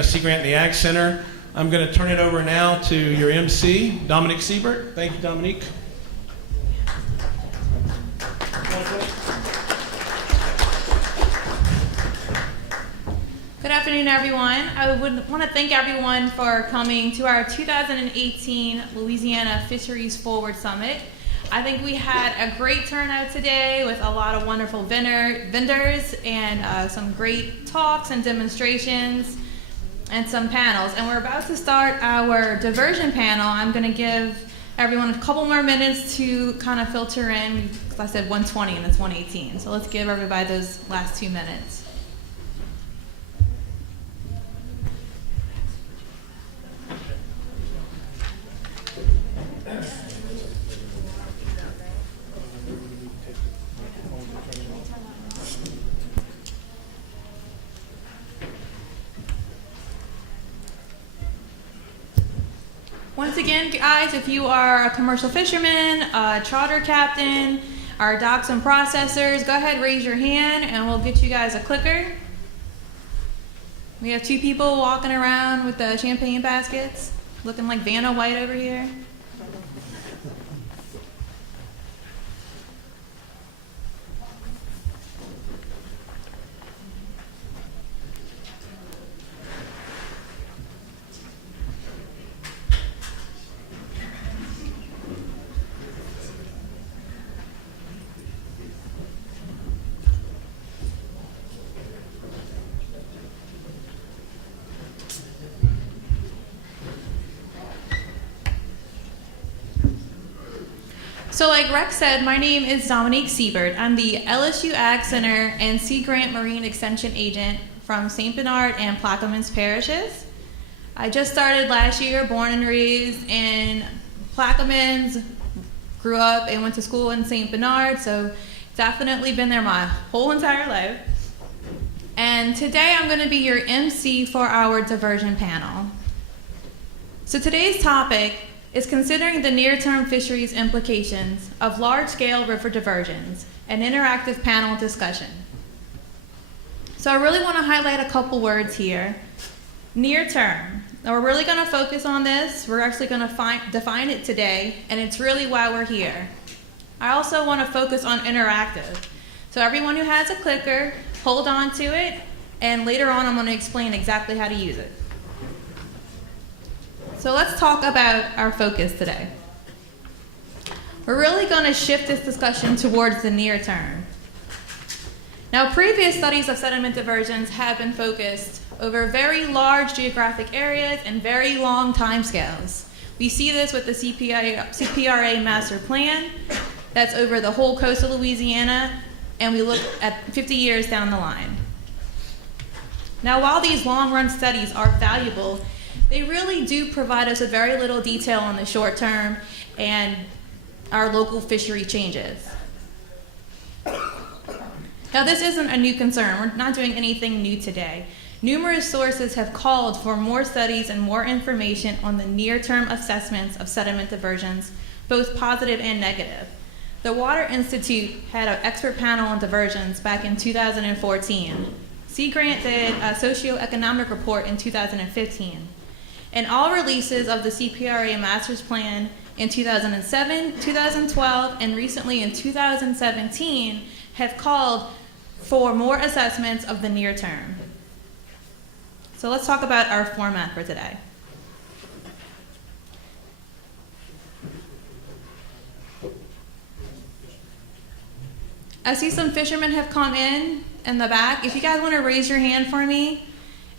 Sea Grant and the Ag Center. I'm going to turn it over now to your MC, Dominique Siebert. Thank you, Dominique. Good afternoon, everyone. I would want to thank everyone for coming to our 2018 Louisiana Fisheries Forward Summit. I think we had a great turnout today with a lot of wonderful vendors and some great talks and demonstrations and some panels. And we're about to start our diversion panel. I'm going to give everyone a couple more minutes to kind of filter in, because I said 120 and it's 118. So let's give everybody those last 2 minutes. Once again, guys, if you are a commercial fisherman, a charter captain, our docks and processors, go ahead, raise your hand, and we'll get you guys a clicker. We have 2 people walking around with the champagne baskets, looking like Vanna White over here. So like Rex said, my name is Dominique Siebert. I'm the LSU Ag Center and Sea Grant Marine Extension Agent from St. Bernard and Plaquemines parishes. I just started last year, born and raised in Plaquemines, grew up and went to school in St. Bernard, so definitely been there my whole entire life. And today I'm going to be your MC for our diversion panel. So today's topic is considering the near-term fisheries implications of large-scale river diversions, an interactive panel discussion. So I really want to highlight a couple words here. Near-term. Now we're really going to focus on this. We're actually going to define it today, and it's really why we're here. I also want to focus on interactive. So everyone who has a clicker, hold on to it, and later on I'm going to explain exactly how to use it. So let's talk about our focus today. We're really going to shift this discussion towards the near term. Now, previous studies of sediment diversions have been focused over very large geographic areas and very long timescales. We see this with the CPRA master plan that's over the whole coast of Louisiana, and we look at 50 years down the line. Now, while these long-run studies are valuable, they really do provide us with very little detail on the short term and our local fishery changes. Now, this isn't a new concern. We're not doing anything new today. Numerous sources have called for more studies and more information on the near-term assessments of sediment diversions, both positive and negative. The Water Institute had an expert panel on diversions back in 2014. Sea Grant did a socioeconomic report in 2015. And all releases of the CPRA Master's Plan in 2007, 2012, and recently in 2017 have called for more assessments of the near term. So let's talk about our format for today. I see some fishermen have come in the back. If you guys want to raise your hand for me,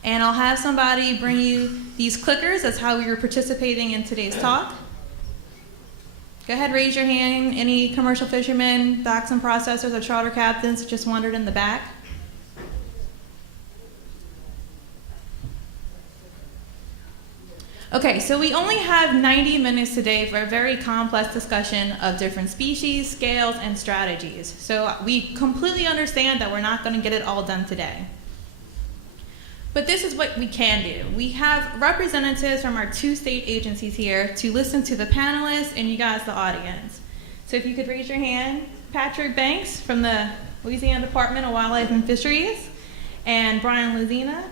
and I'll have somebody bring you these clickers. That's how you're participating in today's talk. Go ahead, raise your hand. Any commercial fishermen, docks and processors, or charter captains that just wandered in the back? Okay, so we only have 90 minutes today for a very complex discussion of different species, scales, and strategies. So we completely understand that we're not going to get it all done today. But this is what we can do. We have representatives from our 2 state agencies here to listen to the panelists and you guys, the audience. So if you could raise your hand, Patrick Banks from the Louisiana Department of Wildlife and Fisheries, and Brian Lazina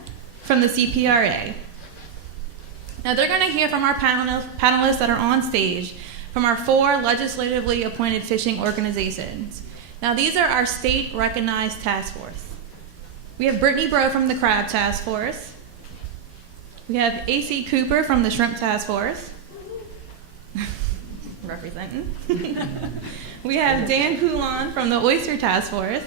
from the CPRA. Now they're going to hear from our panelists that are on stage from our 4 legislatively appointed fishing organizations. Now these are our state recognized task force. We have Brittany Bro from the Crab Task Force. We have AC Cooper from the Shrimp Task Force. Representing. We have Dan Coulon from the Oyster Task Force.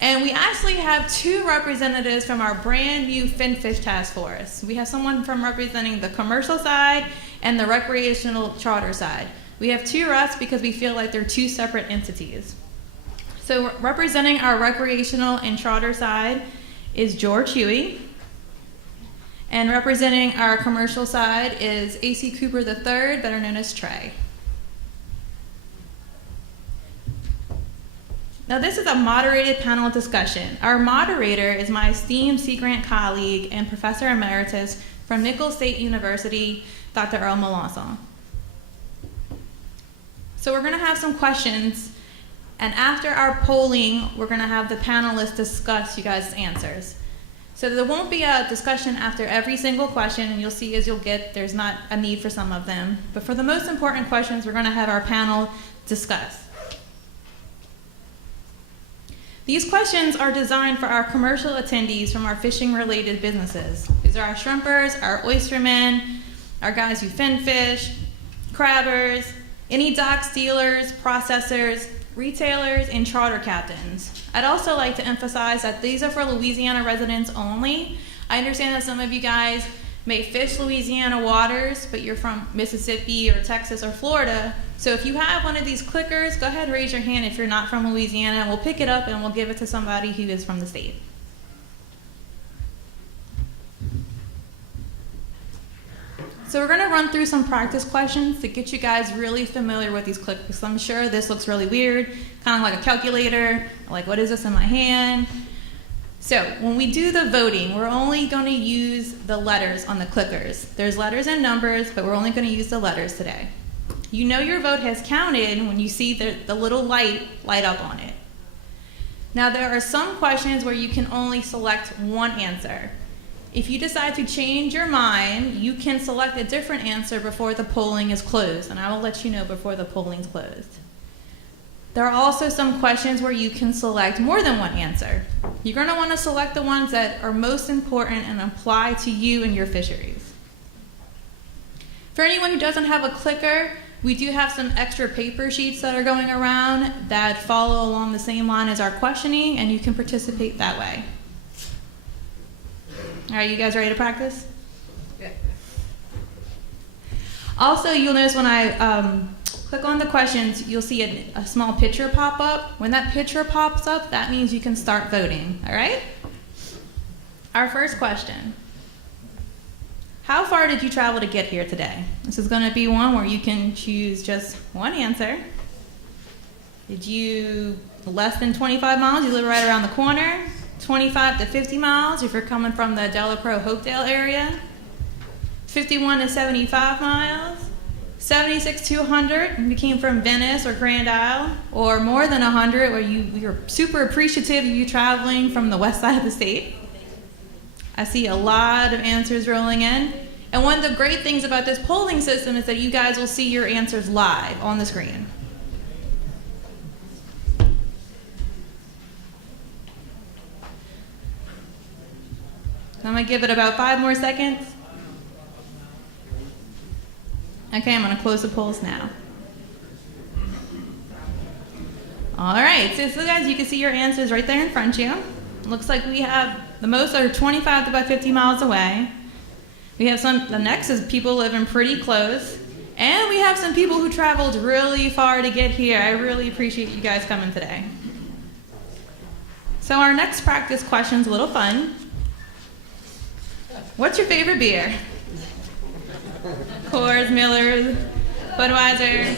And we actually have 2 representatives from our brand new Finfish Task Force. We have someone from representing the commercial side and the recreational charter side. We have 2 reps because we feel like they're 2 separate entities. So representing our recreational and charter side is George Huey. And representing our commercial side is AC Cooper III, better known as Trey. Now this is a moderated panel discussion. Our moderator is my esteemed Sea Grant colleague and Professor Emeritus from Nicholls State University, Dr. Earl Melanson. So we're gonna have some questions, and after our polling, we're gonna have the panelists discuss you guys' answers. So there won't be a discussion after every single question, and you'll see as you'll get, there's not a need for some of them. But for the most important questions, we're gonna have our panel discuss. These questions are designed for our commercial attendees from our fishing-related businesses. These are our shrimpers, our oystermen, our guys who fin fish, crabbers, any dock dealers, processors, retailers, and charter captains. I'd also like to emphasize that these are for Louisiana residents only. I understand that some of you guys may fish Louisiana waters, but you're from Mississippi or Texas or Florida. So if you have one of these clickers, go ahead and raise your hand if you're not from Louisiana. We'll pick it up and we'll give it to somebody who is from the state. So we're gonna run through some practice questions to get you guys really familiar with these clickers. I'm sure this looks really weird, kind of like a calculator, like what is this in my hand? So when we do the voting, we're only gonna use the letters on the clickers. There's letters and numbers, but we're only gonna use the letters today. You know your vote has counted when you see the little light up on it. Now there are some questions where you can only select one answer. If you decide to change your mind, you can select a different answer before the polling is closed, and I will let you know before the polling is closed. There are also some questions where you can select more than one answer. You're going to want to select the ones that are most important and apply to you and your fisheries. For anyone who doesn't have a clicker, we do have some extra paper sheets that are going around that follow along the same line as our questioning, and you can participate that way. All right, you guys ready to practice? Yeah. Also, you'll notice when I click on the questions, you'll see a small picture pop up. When that picture pops up, that means you can start voting, all right? Our first question. How far did you travel to get here today? This is gonna be one where you can choose just one answer. Did you less than 25 miles? You live right around the corner. 25 to 50 miles if you're coming from the Delacroix Hopedale area. 51 to 75 miles. 76 to 100 if you came from Venice or Grand Isle, or more than 100 where you're super appreciative of you traveling from the west side of the state. I see a lot of answers rolling in. And one of the great things about this polling system is that you guys will see your answers live on the screen. I'm gonna give it about 5 more seconds. Okay, I'm gonna close the polls now. All right, so guys, you can see your answers right there in front of you. Looks like we have the most are 25 to about 50 miles away. We have the next is people living pretty close. And we have some people who traveled really far to get here. I really appreciate you guys coming today. So our next practice question's a little fun. What's your favorite beer? Coors, Miller, Budweiser.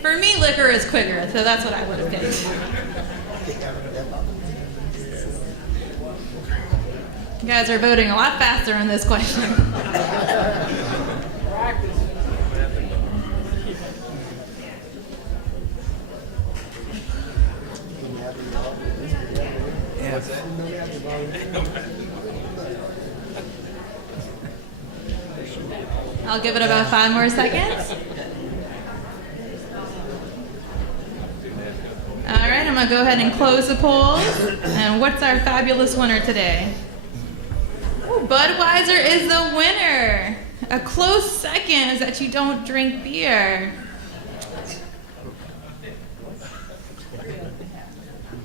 For me, liquor is quicker, so that's what I would have picked. You guys are voting a lot faster on this question. I'll give it about 5 more seconds. All right, I'm gonna go ahead and close the polls. And what's our fabulous winner today? Ooh, Budweiser is the winner. A close second is that you don't drink beer.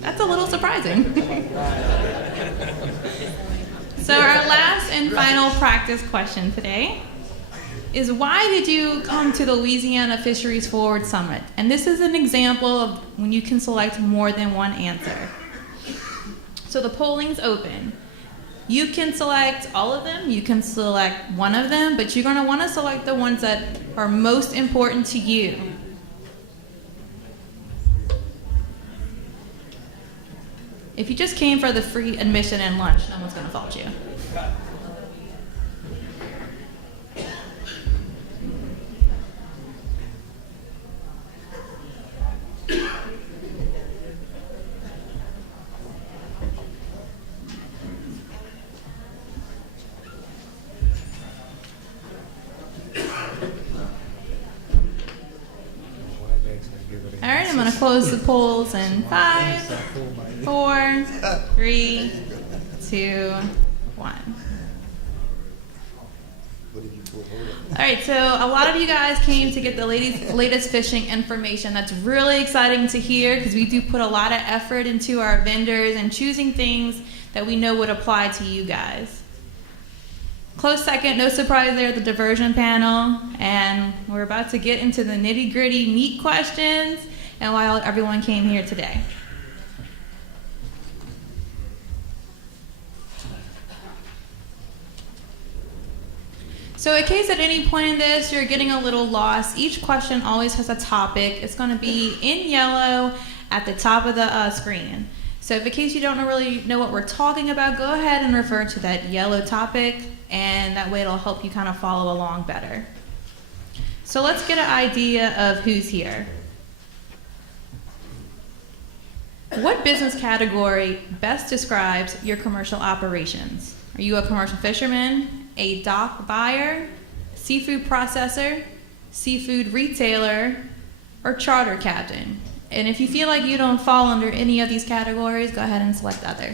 That's a little surprising. So our last and final practice question today is, why did you come to the Louisiana Fisheries Forward Summit? And this is an example of when you can select more than one answer. So the polling's open. You can select all of them, you can select one of them, but you're gonna wanna select the ones that are most important to you. If you just came for the free admission and lunch, no one's gonna fault you. All right, I'm going to close the polls in 5, 4, 3, 2, 1. All right, so a lot of you guys came to get the latest fishing information. That's really exciting to hear, because we do put a lot of effort into our vendors and choosing things that we know would apply to you guys. Close second, no surprise there, the diversion panel. And we're about to get into the nitty-gritty meat questions and why everyone came here today. So in case at any point in this you're getting a little lost, each question always has a topic. It's going to be in yellow at the top of the screen. So if in case you don't really know what we're talking about, go ahead and refer to that yellow topic, and that way it'll help you kind of follow along better. So let's get an idea of who's here. What business category best describes your commercial operations? Are you a commercial fisherman, a dock buyer, seafood processor, seafood retailer, or charter captain? And if you feel like you don't fall under any of these categories, go ahead and select other.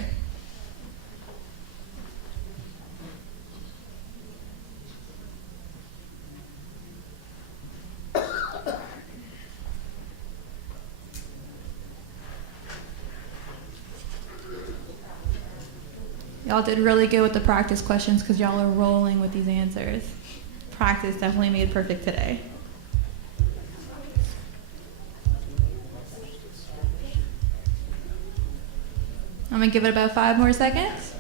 Y'all did really good with the practice questions because y'all are rolling with these answers. Practice definitely made perfect today. I'm gonna give it about 5 more seconds.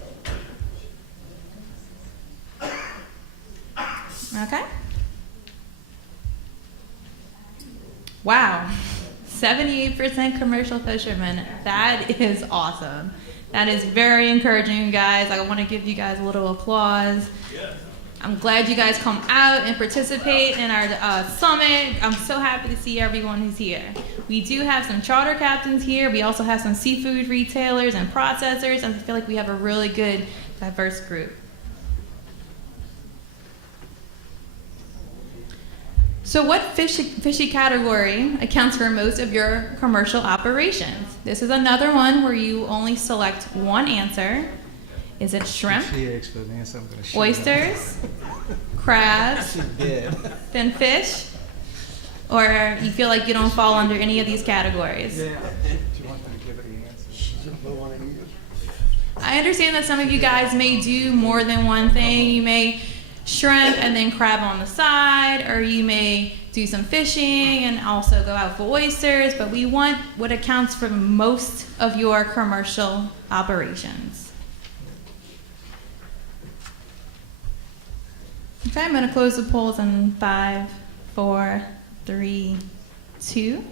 Okay. Wow, 78% commercial fishermen. That is awesome. That is very encouraging, guys. I want to give you guys a little applause. Yeah. I'm glad you guys come out and participate in our summit. I'm so happy to see everyone who's here. We do have some charter captains here. We also have some seafood retailers and processors, and I feel like we have a really good, diverse group. So what fishy category accounts for most of your commercial operations? This is another one where you only select one answer. Is it shrimp, oysters, crabs, fin fish, or you feel like you don't fall under any of these categories? Yeah. Do you want them to give it an answer? I understand that some of you guys may do more than one thing. You may shrimp and then crab on the side, or you may do some fishing and also go out for oysters, but we want what accounts for most of your commercial operations. Okay, I'm going to close the polls in 5, 4, 3, 2.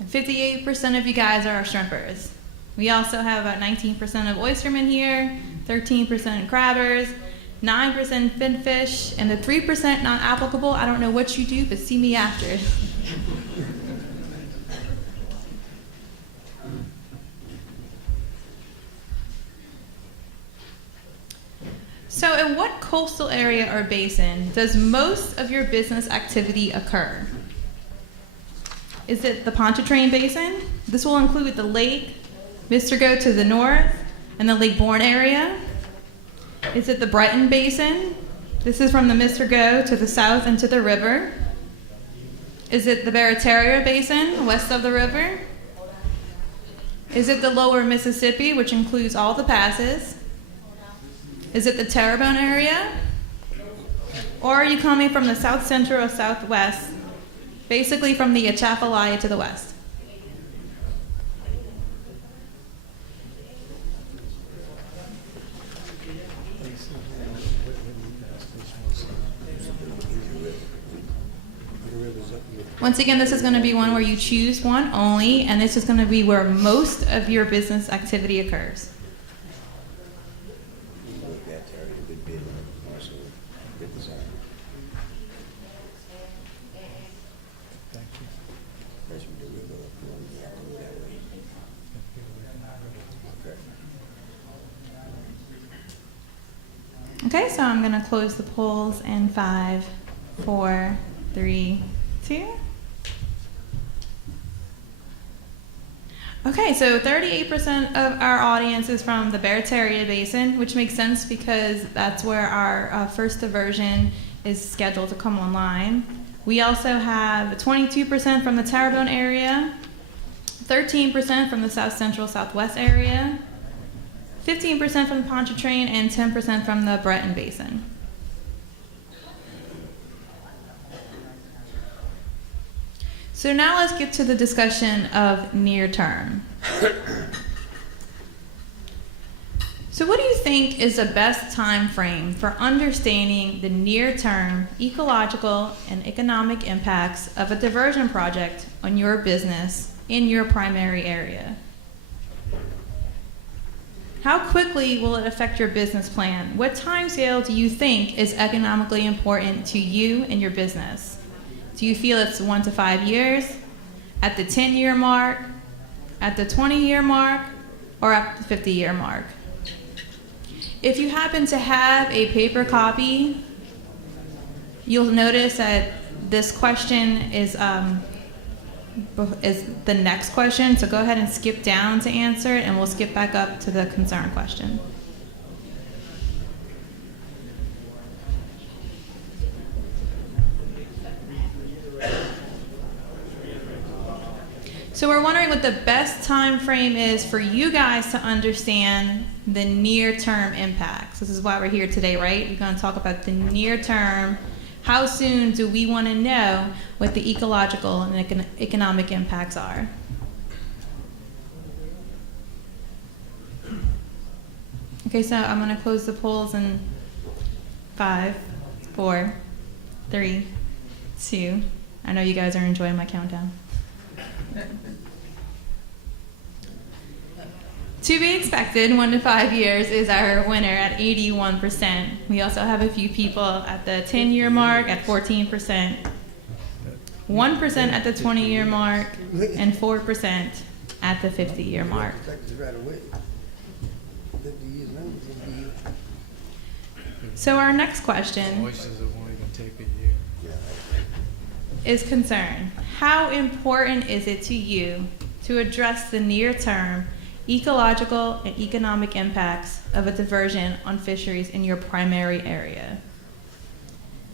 And 58% of you guys are shrimpers. We also have about 19% of oystermen here, 13% crabbers, 9% finfish, and the 3% not applicable. I don't know what you do, but see me after. So in what coastal area or basin does most of your business activity occur? Is it the Pontchartrain Basin? This will include the Lake Mistergo to the north and the Lake Bourne area. Is it the Breton Basin? This is from the Mistergo to the south and to the river. Is it the Barataria Basin, west of the river? Is it the lower Mississippi, which includes all the passes? Is it the Terrebonne area? Or are you coming from the south central or southwest, basically from the Atchafalaya to the west? Once again, this is going to be one where you choose one only, and this is going to be where most of your business activity occurs. Okay, so I'm going to close the polls in 5, 4, 3, 2. Okay, so 38% of our audience is from the Barataria Basin, which makes sense because that's where our first diversion is scheduled to come online. We also have 22% from the Terrebonne area, 13% from the South Central Southwest area, 15% from the Pontchartrain, and 10% from the Breton Basin. So now let's get to the discussion of near term. So what do you think is the best time frame for understanding the near term ecological and economic impacts of a diversion project on your business in your primary area? How quickly will it affect your business plan? What time scale do you think is economically important to you and your business? Do you feel it's 1 to 5 years, at the 10-year mark, at the 20-year mark, or at the 50-year mark? If you happen to have a paper copy, you'll notice that this question is the next question, so go ahead and skip down to answer it, and we'll skip back up to the concern question. So we're wondering what the best time frame is for you guys to understand the near-term impacts. This is why we're here today, right? We're going to talk about the near-term. How soon do we want to know what the ecological and economic impacts are? Okay, so I'm going to close the polls in 5, 4, 3, 2. I know you guys are enjoying my countdown. To be expected, 1 to 5 years is our winner at 81%. We also have a few people at the 10-year mark at 14%, 1% at the 20-year mark, and 4% at the 50-year mark. So our next question is concern. How important is it to you to address the near-term ecological and economic impacts of a diversion on fisheries in your primary area?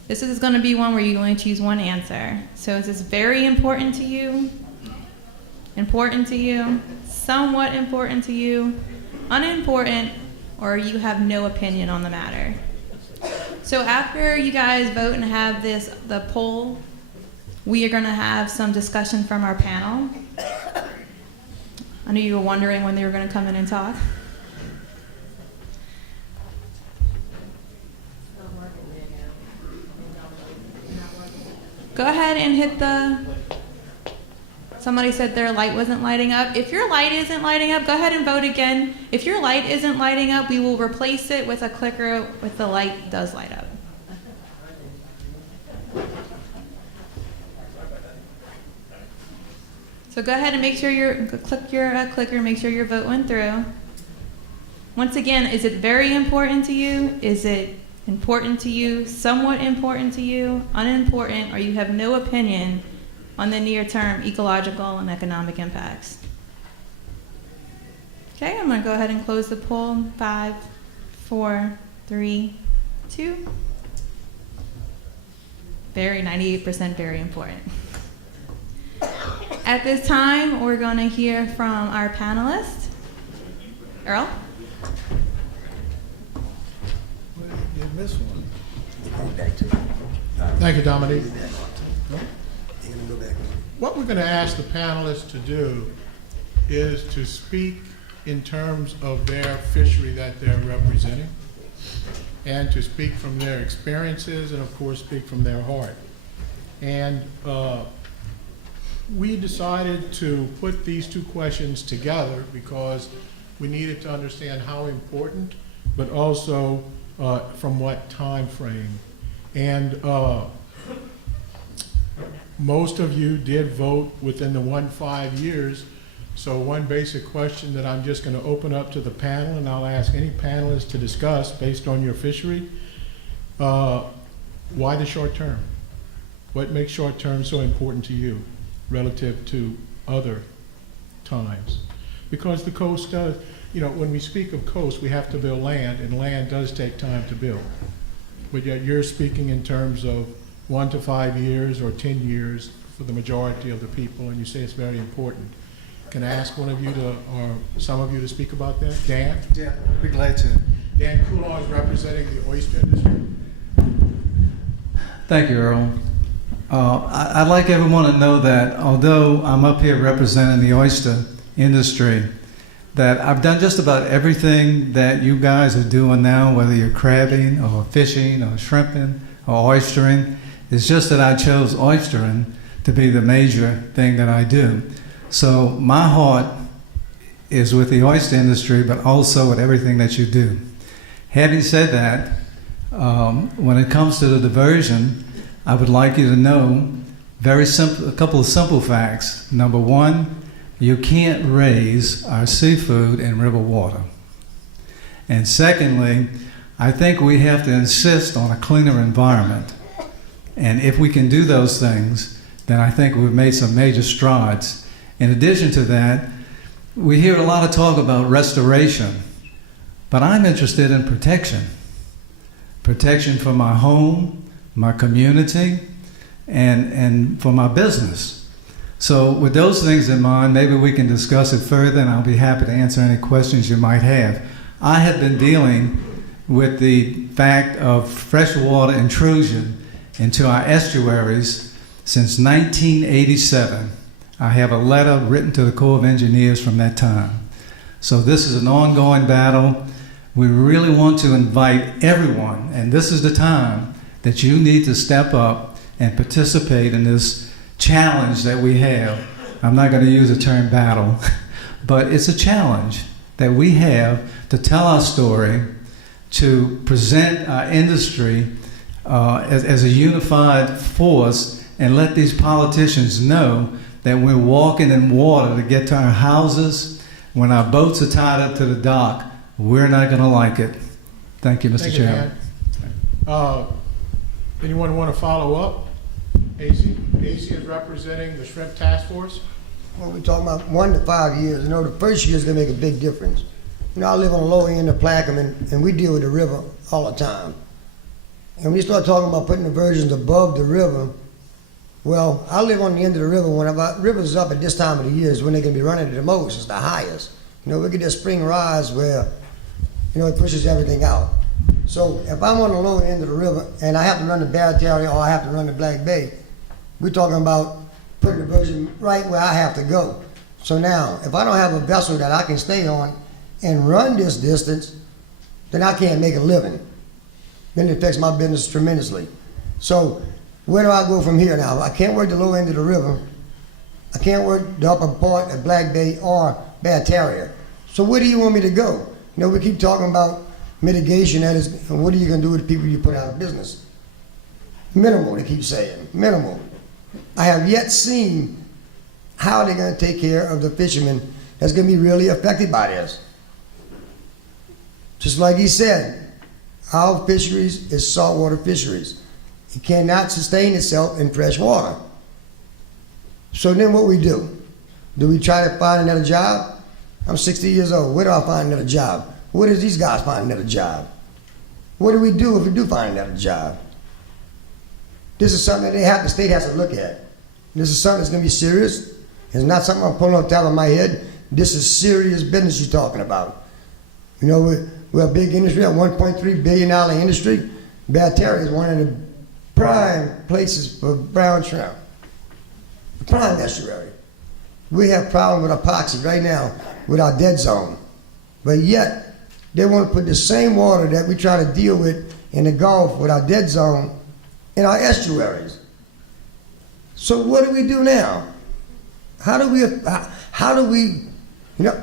This is going to be one where you only choose one answer. So is this very important to you, somewhat important to you, unimportant, or you have no opinion on the matter? So after you guys vote and have the poll, we are going to have some discussion from our panel. I knew you were wondering when they were going to come in and talk. Go ahead and hit somebody said their light wasn't lighting up. If your light isn't lighting up, go ahead and vote again. If your light isn't lighting up, we will replace it with a clicker with the light does light up. So go ahead and make sure click your clicker, make sure your vote went through. Once again, is it very important to you? Is it important to you, somewhat important to you, unimportant, or you have no opinion on the near-term ecological and economic impacts? Okay, I'm going to go ahead and close the poll. 5, 4, 3, 2. Very, 98% very important. At this time, we're going to hear from our panelists. Earl? You missed one. Thank you, Dominique. What we're going to ask the panelists to do is to speak in terms of their fishery that they're representing, and to speak from their experiences, and of course speak from their heart. And we decided to put these two questions together because we needed to understand how important, but also from what time frame. And most of you did vote within the 5 years. So one basic question that I'm just going to open up to the panel, and I'll ask any panelists to discuss based on your fishery. Why the short term? What makes short term so important to you relative to other times? Because the coast does, you know, when we speak of coast, we have to build land, and land does take time to build. But yet you're speaking in terms of 1 to 5 years or 10 years for the majority of the people, and you say it's very important. Can I ask one of you to, or some of you to speak about that? Dan? Yeah, be glad to. Dan Coulon is representing the oyster industry. Thank you, Earl. I'd like everyone to know that although I'm up here representing the oyster industry, that I've done just about everything that you guys are doing now, whether you're crabbing or fishing or shrimping or oystering. It's just that I chose oystering to be the major thing that I do. So my heart is with the oyster industry, but also with everything that you do. Having said that, when it comes to the diversion, I would like you to know very simple, a couple of simple facts. Number one, you can't raise our seafood in river water. And secondly, I think we have to insist on a cleaner environment. And if we can do those things, then I think we've made some major strides. In addition to that, we hear a lot of talk about restoration, but I'm interested in protection. Protection for my home, my community, and for my business. So with those things in mind, maybe we can discuss it further, and I'll be happy to answer any questions you might have. I have been dealing with the fact of freshwater intrusion into our estuaries since 1987. I have a letter written to the Corps of Engineers from that time. So this is an ongoing battle. We really want to invite everyone, and this is the time that you need to step up and participate in this challenge that we have. I'm not going to use the term battle, but it's a challenge that we have to tell our story, to present our industry as a unified force, and let these politicians know that we're walking in water to get to our houses. When our boats are tied up to the dock, we're not going to like it. Thank you, Mr. Chairman. Anyone want to follow up? AC is representing the Shrimp Task Force. Well, we're talking about 1 to 5 years. You know, the first year is going to make a big difference. You know, I live on the low end of Plaquemine, and we deal with the river all the time. And when you start talking about putting diversions above the river, well, I live on the end of the river. When river's up at this time of the year is when they can be running the most. It's the highest. You know, we get this spring rise where, you know, it pushes everything out. So if I'm on the lower end of the river and I have to run the Barrett area or I have to run the Black Bay, we're talking about putting the diversion right where I have to go. So now, if I don't have a vessel that I can stay on and run this distance, then I can't make a living. Then it affects my business tremendously. So where do I go from here now? I can't work the lower end of the river. I can't work the upper part of Black Bay or Barrett area. So where do you want me to go? You know, we keep talking about mitigation, that is, and what are you going to do with the people you put out of business? Minimal, they keep saying, minimal. I have yet seen how they're going to take care of the fishermen that's going to be really affected by this. Just like he said, our fisheries is saltwater fisheries. It cannot sustain itself in fresh water. So then what we do? Do we try to find another job? I'm 60 years old. Where do I find another job? Where does these guys find another job? What do we do if we do find another job? This is something that the state has to look at. This is something that's going to be serious. It's not something I'm pulling on top of my head. This is serious business you're talking about. You know, we're a big industry, a $1.3 billion industry. Batteria is one of the prime places for brown trout. The prime estuary. We have problems with epoxy right now with our dead zone. But yet, they want to put the same water that we try to deal with in the Gulf with our dead zone in our estuaries. So what do we do now? How do we, you know,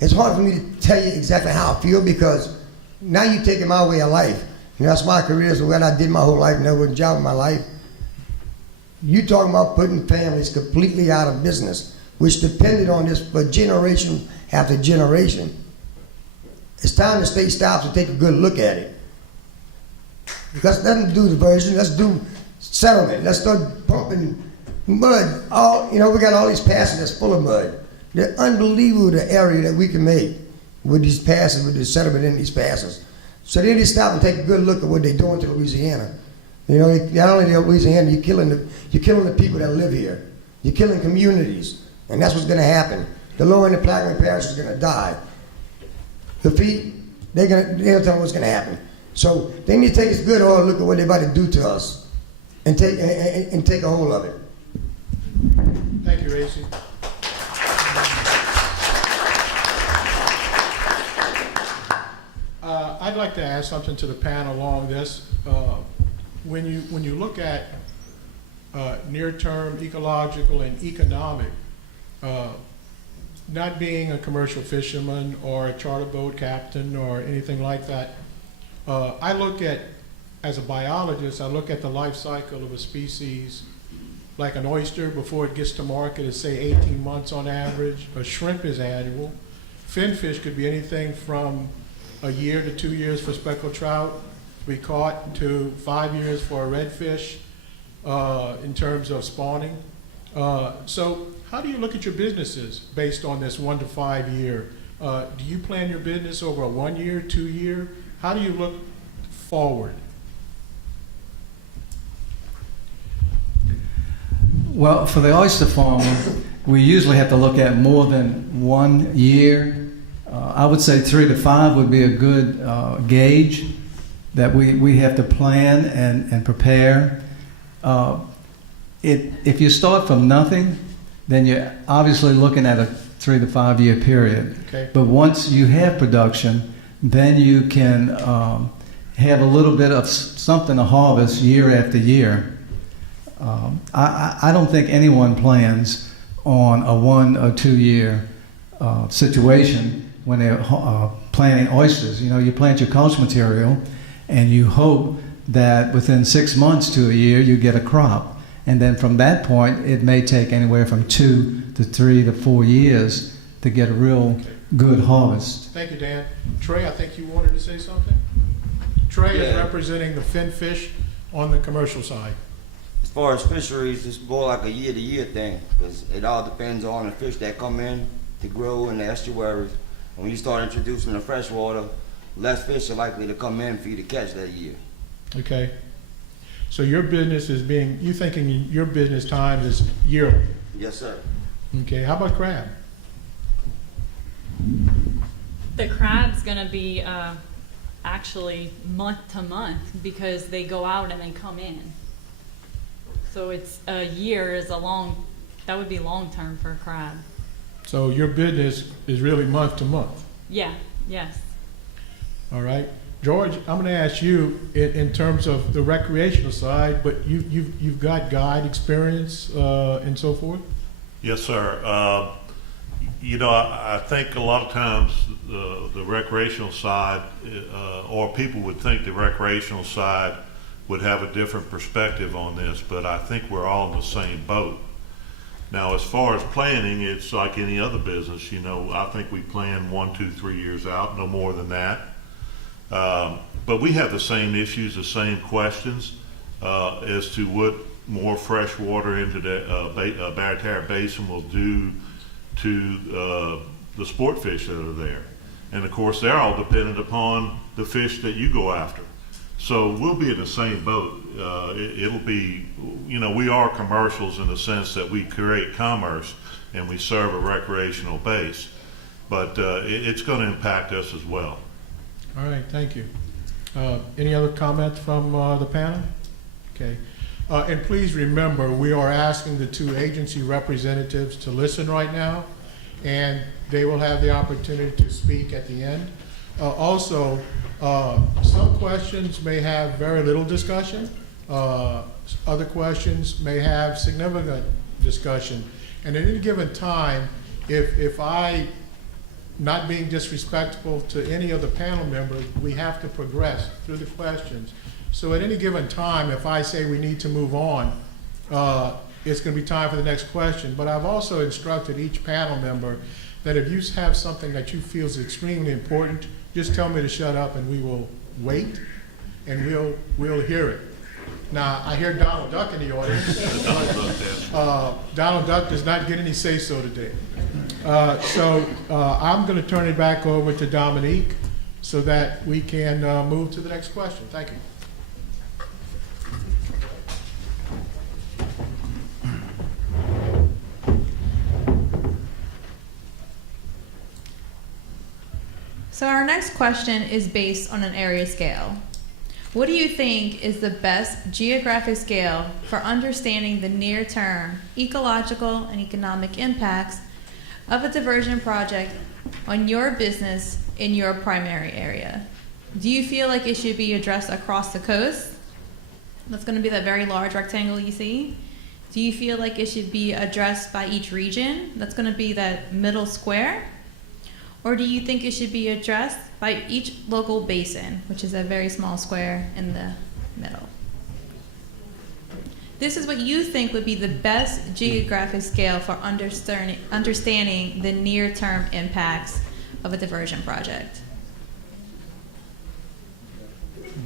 it's hard for me to tell you exactly how I feel because now you're taking my way of life. You know, that's my career, so what I did my whole life, never a job in my life. You talking about putting families completely out of business, which depended on this for generation after generation. It's time the state stops and take a good look at it. Let's not do diversion, let's do settlement. Let's start pumping mud. We got all these passes that's full of mud. They're unbelievable the area that we can make with these passes, with the settlement in these passes. So they need to stop and take a good look at what they're doing to Louisiana. You know, not only to Louisiana, you're killing the people that live here. You're killing communities, and that's what's going to happen. The low end of Plaquemine Parish is going to die. The feet, they don't tell them what's going to happen. So they need to take a good hard look at what they're about to do to us, and take a hold of it. Thank you, AC. I'd like to ask something to the panel along this. When you look at near-term ecological and economic, not being a commercial fisherman or a charter boat captain or anything like that, I look at, as a biologist, I look at the life cycle of a species like an oyster before it gets to market is say 18 months on average. A shrimp is annual. Finfish could be anything from a year to 2 years for speckled trout to be caught to 5 years for a redfish in terms of spawning. So how do you look at your businesses based on this 1 to 5 year? Do you plan your business over a 1 year, 2 year? How do you look forward? Well, for the oyster farm, we usually have to look at more than 1 year. I would say 3 to 5 would be a good gauge that we have to plan and prepare. If you start from nothing, then you're obviously looking at a 3 to 5 year period. Okay. But once you have production, then you can have a little bit of something to harvest year after year. I don't think anyone plans on a 1 or 2 year situation when they're planting oysters. You know, you plant your coach material and you hope that within 6 months to a year you get a crop. And then from that point, it may take anywhere from 2 to 3 to 4 years to get a real good harvest. Thank you, Dan. Trey, I think you wanted to say something? Trey is representing the finfish on the commercial side. As far as fisheries, it's more like a year-to-year thing because it all depends on the fish that come in to grow in the estuaries. When you start introducing the freshwater, less fish are likely to come in for you to catch that year. Okay. So your business is you thinking your business time is yearly? Yes, sir. Okay. How about crab? The crab's gonna be actually month to month because they go out and they come in. So it's a year is that would be long term for a crab. So your business is really month to month. Yeah, yes. All right. George, I'm going to ask you in terms of the recreational side, but you've got guide experience and so forth? Yes, sir. I think a lot of times the recreational side, or people would think the recreational side would have a different perspective on this, but I think we're all in the same boat. Now, as far as planning, it's like any other business. I think we plan 1, 2, 3 years out, no more than that. But we have the same issues, the same questions as to what more fresh water into the Barataria Basin will do to the sport fish that are there. And of course, they're all dependent upon the fish that you go after. So we'll be in the same boat. It'll be, we are commercials in the sense that we create commerce and we serve a recreational base. But it's going to impact us as well. All right, thank you. Any other comments from the panel? Okay. And please remember, we are asking the two agency representatives to listen right now, and they will have the opportunity to speak at the end. Also, some questions may have very little discussion. Other questions may have significant discussion. And at any given time, if I, not being disrespectful to any of the panel members, we have to progress through the questions. So at any given time, if I say we need to move on, it's going to be time for the next question. But I've also instructed each panel member that if you have something that you feel is extremely important, just tell me to shut up and we will wait and we'll hear it. Now, I hear Donald Duck in the audience. Donald Duck does not get any say-so today. So I'm going to turn it back over to Dominique so that we can move to the next question. Thank you. So our next question is based on an area scale. What do you think is the best geographic scale for understanding the near-term ecological and economic impacts of a diversion project on your business in your primary area? Do you feel like it should be addressed across the coast? That's going to be that very large rectangle you see. Do you feel like it should be addressed by each region? That's going to be that middle square. Or do you think it should be addressed by each local basin, which is a very small square in the middle? This is what you think would be the best geographic scale for understanding the near-term impacts of a diversion project.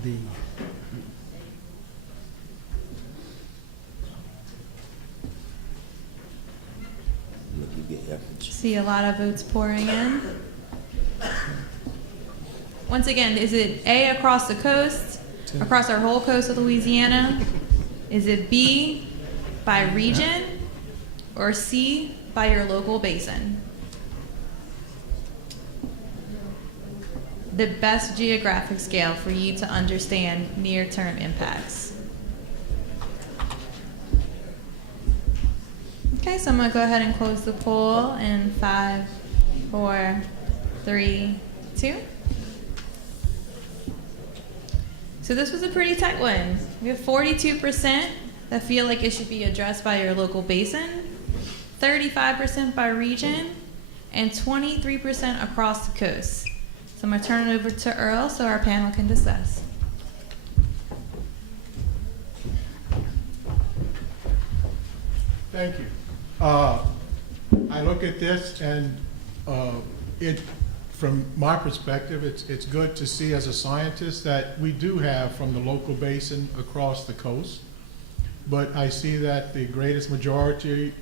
B. See a lot of votes pouring in. Once again, is it A, across the coast, across our whole coast of Louisiana? Is it B, by region? Or C, by your local basin? The best geographic scale for you to understand near-term impacts. Okay, so I'm going to go ahead and close the poll in 5, 4, 3, 2. So this was a pretty tight one. We have 42% that feel like it should be addressed by your local basin, 35% by region, and 23% across the coast. So I'm going to turn it over to Earl so our panel can discuss. Thank you. I look at this and from my perspective, it's good to see as a scientist that we do have from the local basin across the coast. But I see that the greatest majority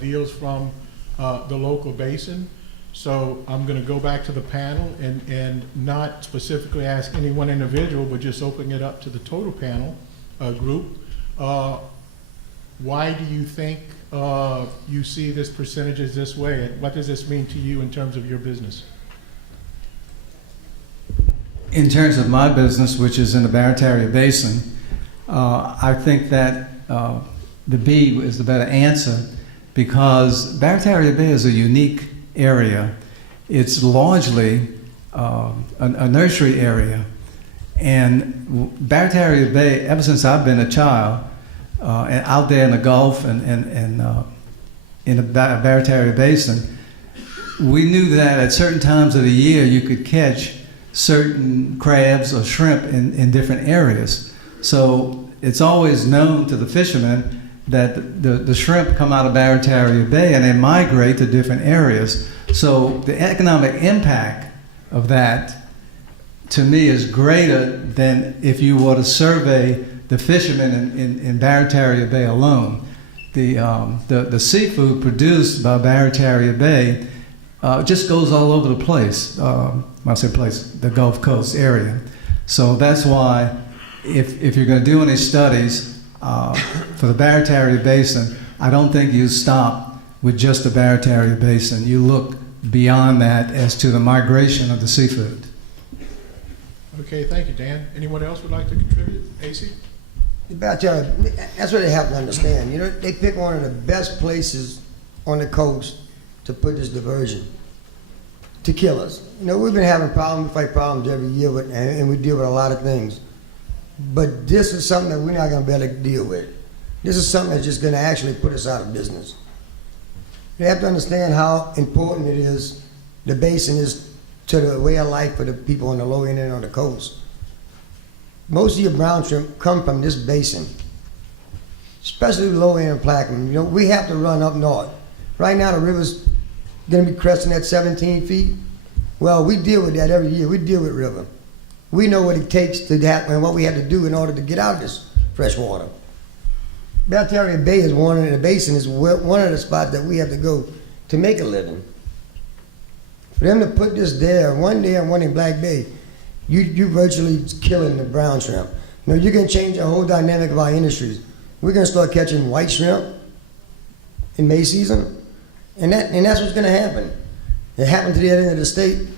deals from the local basin. So I'm going to go back to the panel and not specifically ask any one individual, but just open it up to the total panel group. Why do you think you see this percentages this way? And what does this mean to you in terms of your business? In terms of my business, which is in the Barataria Basin, I think that the B is the better answer because Barataria Bay is a unique area. It's largely a nursery area. And Barataria Bay, ever since I've been a child, and out there in the Gulf and in the Barataria Basin, we knew that at certain times of the year you could catch certain crabs or shrimp in different areas. So it's always known to the fishermen that the shrimp come out of Barataria Bay and they migrate to different areas. So the economic impact of that to me is greater than if you were to survey the fishermen in Barataria Bay alone. The seafood produced by Barataria Bay just goes all over the place. When I say place, the Gulf Coast area. So that's why if you're going to do any studies for the Barataria Basin, I don't think you stop with just the Barataria Basin. You look beyond that as to the migration of the seafood. Okay, thank you, Dan. Anyone else would like to contribute? AC? That's what they have to understand. You know, they pick one of the best places on the coast to put this diversion, to kill us. You know, we've been having problems, we fight problems every year, and we deal with a lot of things. But this is something that we're not going to be able to deal with. This is something that's just going to actually put us out of business. You have to understand how important it is, the basin is to the way of life for the people on the low end and on the coast. Most of your brown shrimp come from this basin, especially the low end of Plaquemine. You know, we have to run up north. Right now, the river's going to be cresting at 17 feet. Well, we deal with that every year. We deal with river. We know what it takes to happen and what we have to do in order to get out of this fresh water. Barataria Bay is one of the basin is one of the spots that we have to go to make a living. For them to put this there, one there and one in Black Bay, you virtually killing the brown shrimp. You know, you can change the whole dynamic of our industries. We're going to start catching white shrimp in May season, and that's what's going to happen. It happened to the other end of the state.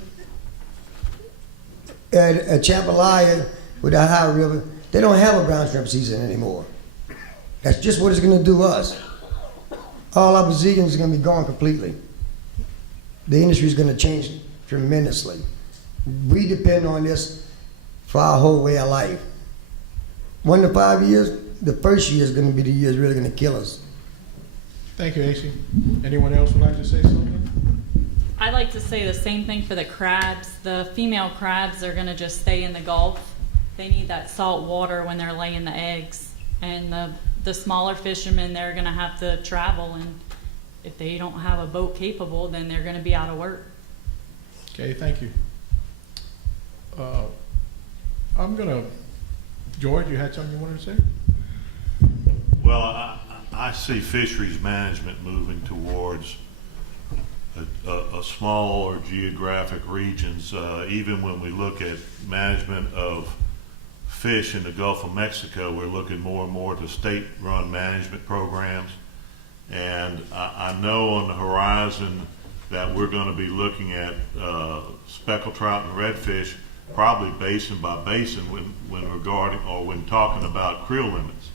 At Chapalaya with the Ohio River, they don't have a brown shrimp season anymore. That's just what it's going to do to us. All our Brazilians are going to be gone completely. The industry is going to change tremendously. We depend on this for our whole way of life. 1 to 5 years, the first year is going to be the year that's really going to kill us. Thank you, AC. Anyone else would like to say something? I'd like to say the same thing for the crabs. The female crabs are going to just stay in the Gulf. They need that salt water when they're laying the eggs. And the smaller fishermen, they're going to have to travel. And if they don't have a boat capable, then they're going to be out of work. Okay, thank you. George, you had something you wanted to say? Well, I see fisheries management moving towards a smaller geographic regions. Even when we look at management of fish in the Gulf of Mexico, we're looking more and more to state-run management programs. And I know on the horizon that we're going to be looking at speckled trout and redfish, probably basin by basin when regarding or when talking about creel limits.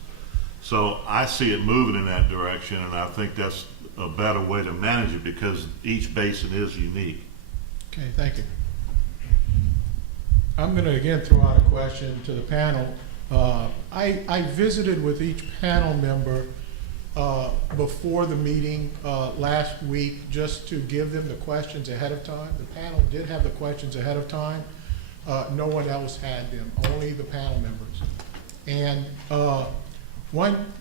So I see it moving in that direction, and I think that's a better way to manage it because each basin is unique. Okay, thank you. I'm going to again throw out a question to the panel. I visited with each panel member before the meeting last week just to give them the questions ahead of time. The panel did have the questions ahead of time. No one else had them, only the panel members. And one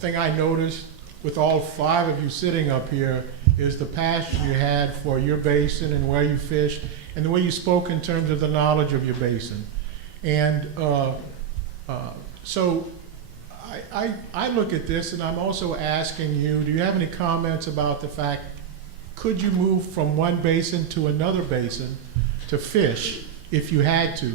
thing I noticed with all 5 of you sitting up here is the passion you had for your basin and where you fish and the way you spoke in terms of the knowledge of your basin. And so I look at this and I'm also asking you, do you have any comments about the fact, could you move from one basin to another basin to fish if you had to?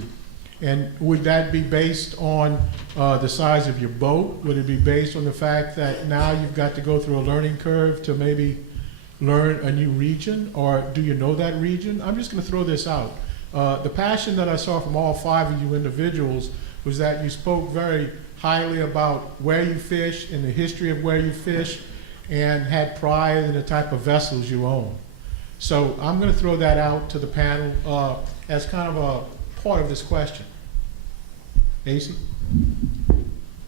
And would that be based on the size of your boat? Would it be based on the fact that now you've got to go through a learning curve to maybe learn a new region? Or do you know that region? I'm just going to throw this out. The passion that I saw from all 5 of you individuals was that you spoke very highly about where you fish and the history of where you fish and had pride in the type of vessels you own. So I'm going to throw that out to the panel as kind of a part of this question. AC?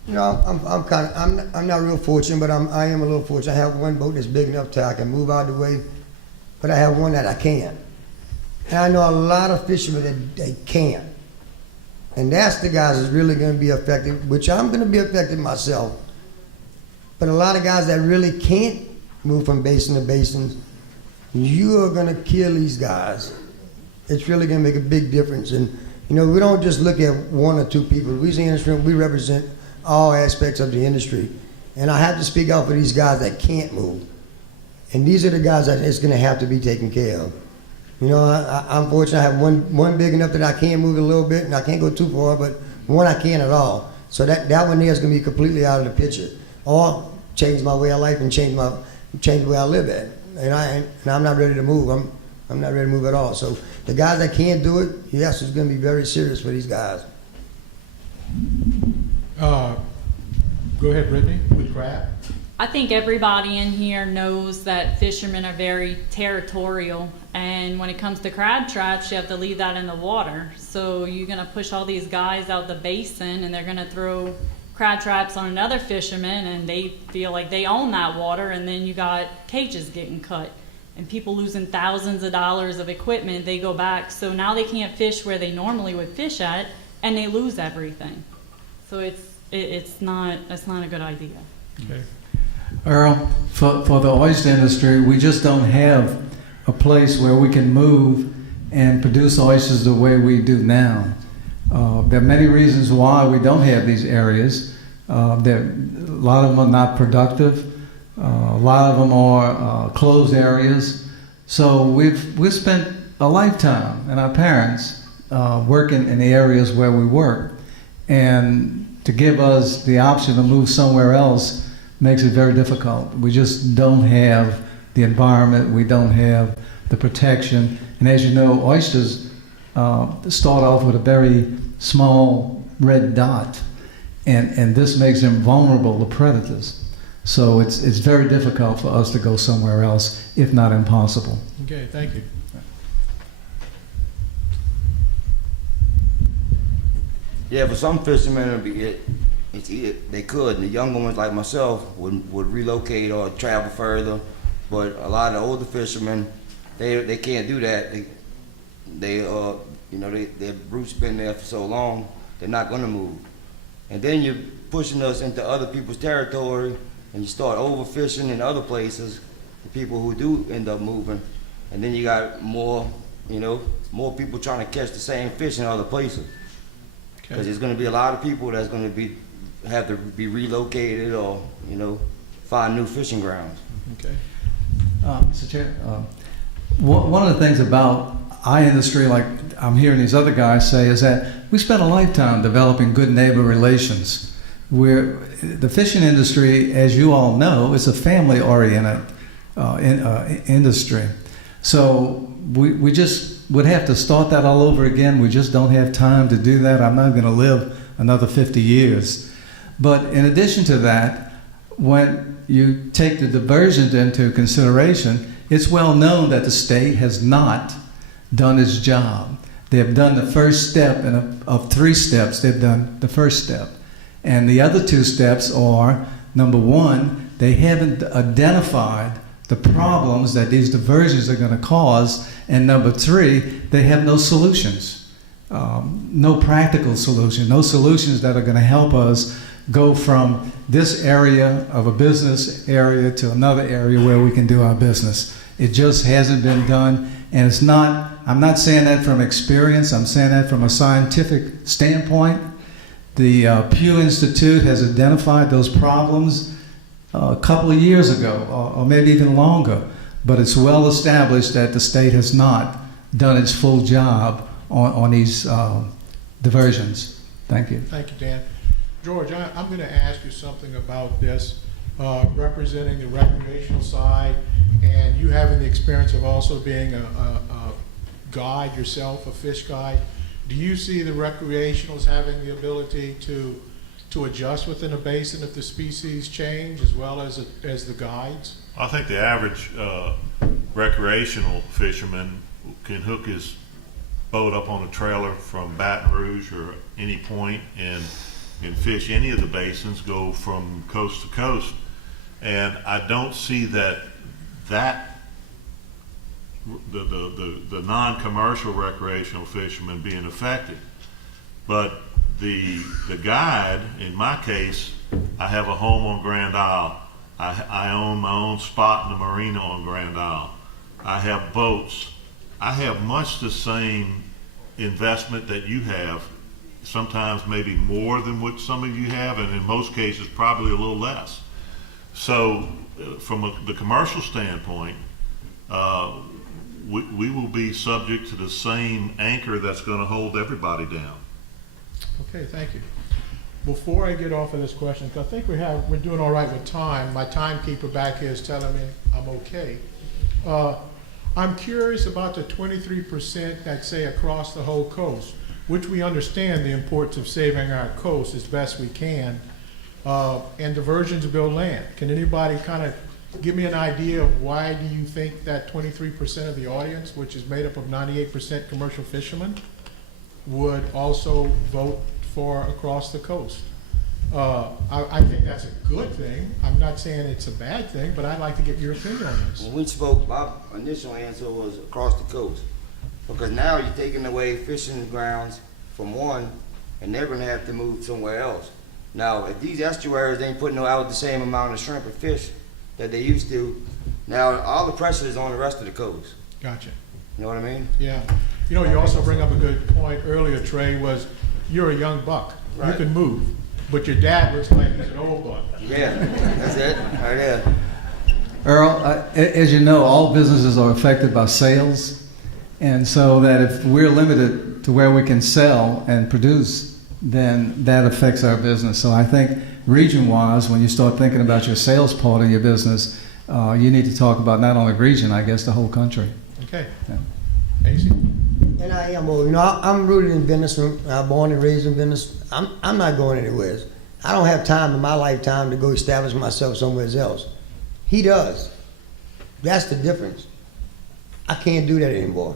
You know, I'm not real fortunate, but I am a little fortunate. I have one boat that's big enough to I can move out of the way, but I have one that I can't. And I know a lot of fishermen that they can't. And that's the guys that's really going to be affected, which I'm going to be affected myself. But a lot of guys that really can't move from basin to basin, you are going to kill these guys. It's really going to make a big difference. And You know, we don't just look at one or two people. We the industry, we represent all aspects of the industry. And I have to speak out for these guys that can't move. And these are the guys that it's going to have to be taken care of. You know, I'm fortunate I have one big enough that I can move a little bit, and I can't go too far, but one I can't at all. So that one there is going to be completely out of the picture. Or change my way of life and change the way I live at. And I'm not ready to move. I'm not ready to move at all. So the guys that can't do it, yes, it's going to be very serious for these guys. Go ahead, Brittany, with crab. I think everybody in here knows that fishermen are very territorial, and when it comes to crab traps, you have to leave that in the water. So you're gonna push all these guys out the basin, and they're gonna throw crab traps on another fisherman, and they feel like they own that water, and then you got cages getting cut, and people losing thousands of dollars of equipment. They go back, so now they can't fish where they normally would fish at, and they lose everything. So it's not a good idea. Okay. Earl, for the oyster industry, we just don't have a place where we can move and produce oysters the way we do now. There are many reasons why we don't have these areas. A lot of them are not productive. A lot of them are closed areas. So we've spent a lifetime, and our parents, working in the areas where we work. And to give us the option to move somewhere else makes it very difficult. We just don't have the environment, we don't have the protection. And as you know, oysters start off with a very small red dot, and this makes them vulnerable to predators. So it's very difficult for us to go somewhere else, if not impossible. Okay, thank you. Yeah, for some fishermen, they could. And the younger ones like myself would relocate or travel further. But a lot of the older fishermen, they can't do that. Their roots been there for so long, they're not gonna move. And then you're pushing us into other people's territory, and you start overfishing in other places, the people who do end up moving. And then you got more people trying to catch the same fish in other places. Because there's going to be a lot of people that's going to have to be relocated or, find new fishing grounds. Okay. Mr. Chair, one of the things about our industry, like I'm hearing these other guys say, is that we spent a lifetime developing good neighbor relations. The fishing industry, as you all know, is a family-oriented industry. So we just would have to start that all over again. We just don't have time to do that. I'm not going to live another 50 years. But in addition to that, when you take the diversion into consideration, it's well known that the state has not done its job. They have done the first step of 3 steps. They've done the first step. And the other 2 steps are, number 1, they haven't identified the problems that these diversions are going to cause, and number 3, they have no solutions, no practical solution, no solutions that are going to help us go from this area of a business area to another area where we can do our business. It just hasn't been done, and it's not, I'm not saying that from experience, I'm saying that from a scientific standpoint. The Pew Institute has identified those problems a couple of years ago, or maybe even longer, but it's well established that the state has not done its full job on these diversions. Thank you. Thank you, Dan. George, I'm going to ask you something about this, representing the recreational side, and you having the experience of also being a guide yourself, a fish guide. Do you see the recreationals having the ability to adjust within a basin if the species change, as well as the guides? I think the average recreational fisherman can hook his boat up on a trailer from Baton Rouge or any point and fish any of the basins, go from coast to coast. And I don't see that the non-commercial recreational fishermen being affected. But the guide, in my case, I have a home on Grand Isle. I own my own spot in the marina on Grand Isle. I have boats. I have much the same investment that you have, sometimes maybe more than what some of you have, and in most cases probably a little less. So from the commercial standpoint, we will be subject to the same anchor that's going to hold everybody down. Okay, thank you. Before I get off of this question, 'cause I think we're doing all right with time. My timekeeper back here is telling me I'm okay. I'm curious about the 23% that say across the whole coast, which we understand the importance of saving our coast as best we can, and diversion to build land. Can anybody kind of give me an idea of why do you think that 23% of the audience, which is made up of 98% commercial fishermen, would also vote for across the coast? I think that's a good thing. I'm not saying it's a bad thing, but I'd like to get your opinion on this. When we spoke, my initial answer was across the coast. Because now you're taking away fishing grounds from one, and they're gonna have to move somewhere else. Now, if these estuaries ain't putting out the same amount of shrimp and fish that they used to, now all the pressure is on the rest of the coast. Gotcha. You know what I mean? Yeah. You know, you also bring up a good point earlier, Trey, was you're a young buck. You Right. can move, but your dad looks like he's an old buck. Yeah, that's it, right there. Earl, as you know, all businesses are affected by sales. And so that if we're limited to where we can sell and produce, then that affects our business. So I think region-wise, when you start thinking about your sales part of your business, you need to talk about not only region, I guess the whole country. Okay. Yeah. AC? And I am old. You know, I'm rooted in business. I'm born and raised in business. I'm not going anywhere. I don't have time in my lifetime to go establish myself somewhere else. He does. That's the difference. I can't do that anymore.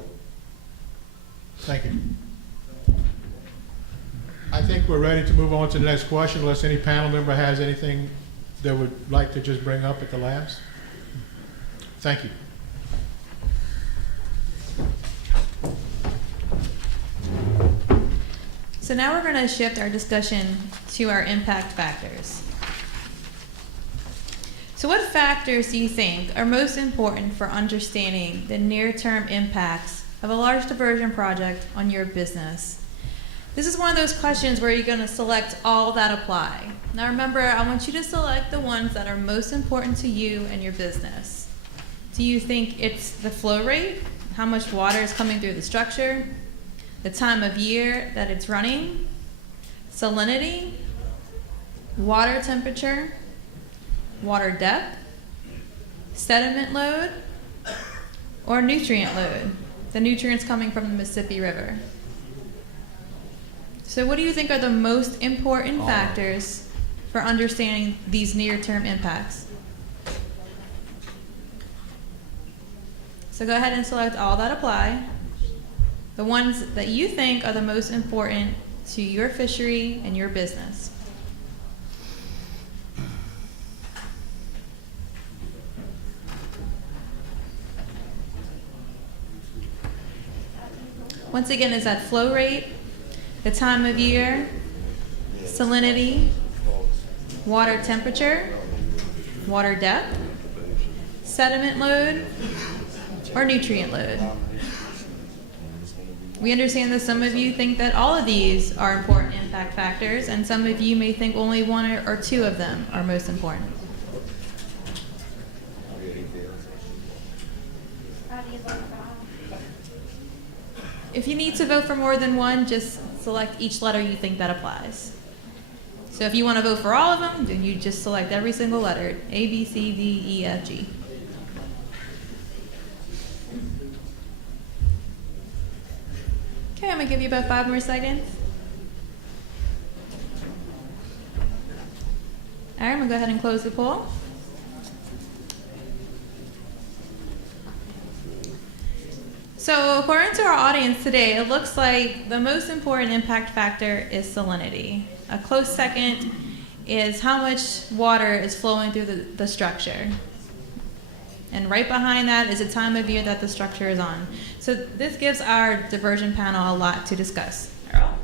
Thank you. I think we're ready to move on to the next question, unless any panel member has anything they would like to just bring up at the last. Thank you. So now we're going to shift our discussion to our impact factors. So what factors do you think are most important for understanding the near-term impacts of a large diversion project on your business? This is one of those questions where you're going to select all that apply. Now remember, I want you to select the ones that are most important to you and your business. Do you think it's the flow rate, how much water is coming through the structure, the time of year that it's running, salinity, water temperature, water depth, sediment load, or nutrient load, the nutrients coming from the Mississippi River? So what do you think are the most important factors for understanding these near-term impacts? So go ahead and select all that apply. The ones that you think are the most important to your fishery and your business. Once again, is that flow rate, the time of year, salinity, water temperature, water depth, sediment load, or nutrient load? We understand that some of you think that all of these are important impact factors, and some of you may think only one or two of them are most important. If you need to vote for more than one, just select each letter you think that applies. So if you want to vote for all of them, then you just select every single letter, A, B, C, D, E, F, G. Okay, I'm going to give you about 5 more seconds. All right, I'm going to go ahead and close the poll. So according to our audience today, it looks like the most important impact factor is salinity. A close second is how much water is flowing through the structure. And right behind that is the time of year that the structure is on. So this gives our diversion panel a lot to discuss. Earl?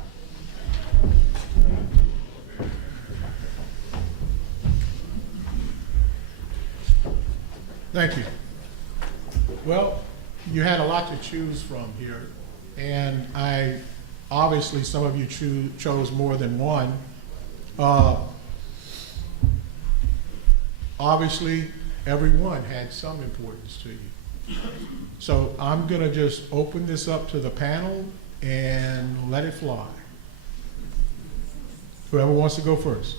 Thank you. Well, you had a lot to choose from here, and obviously some of you chose more than one. Obviously, everyone had some importance to you. So I'm gonna just open this up to the panel and let it fly. Whoever wants to go first.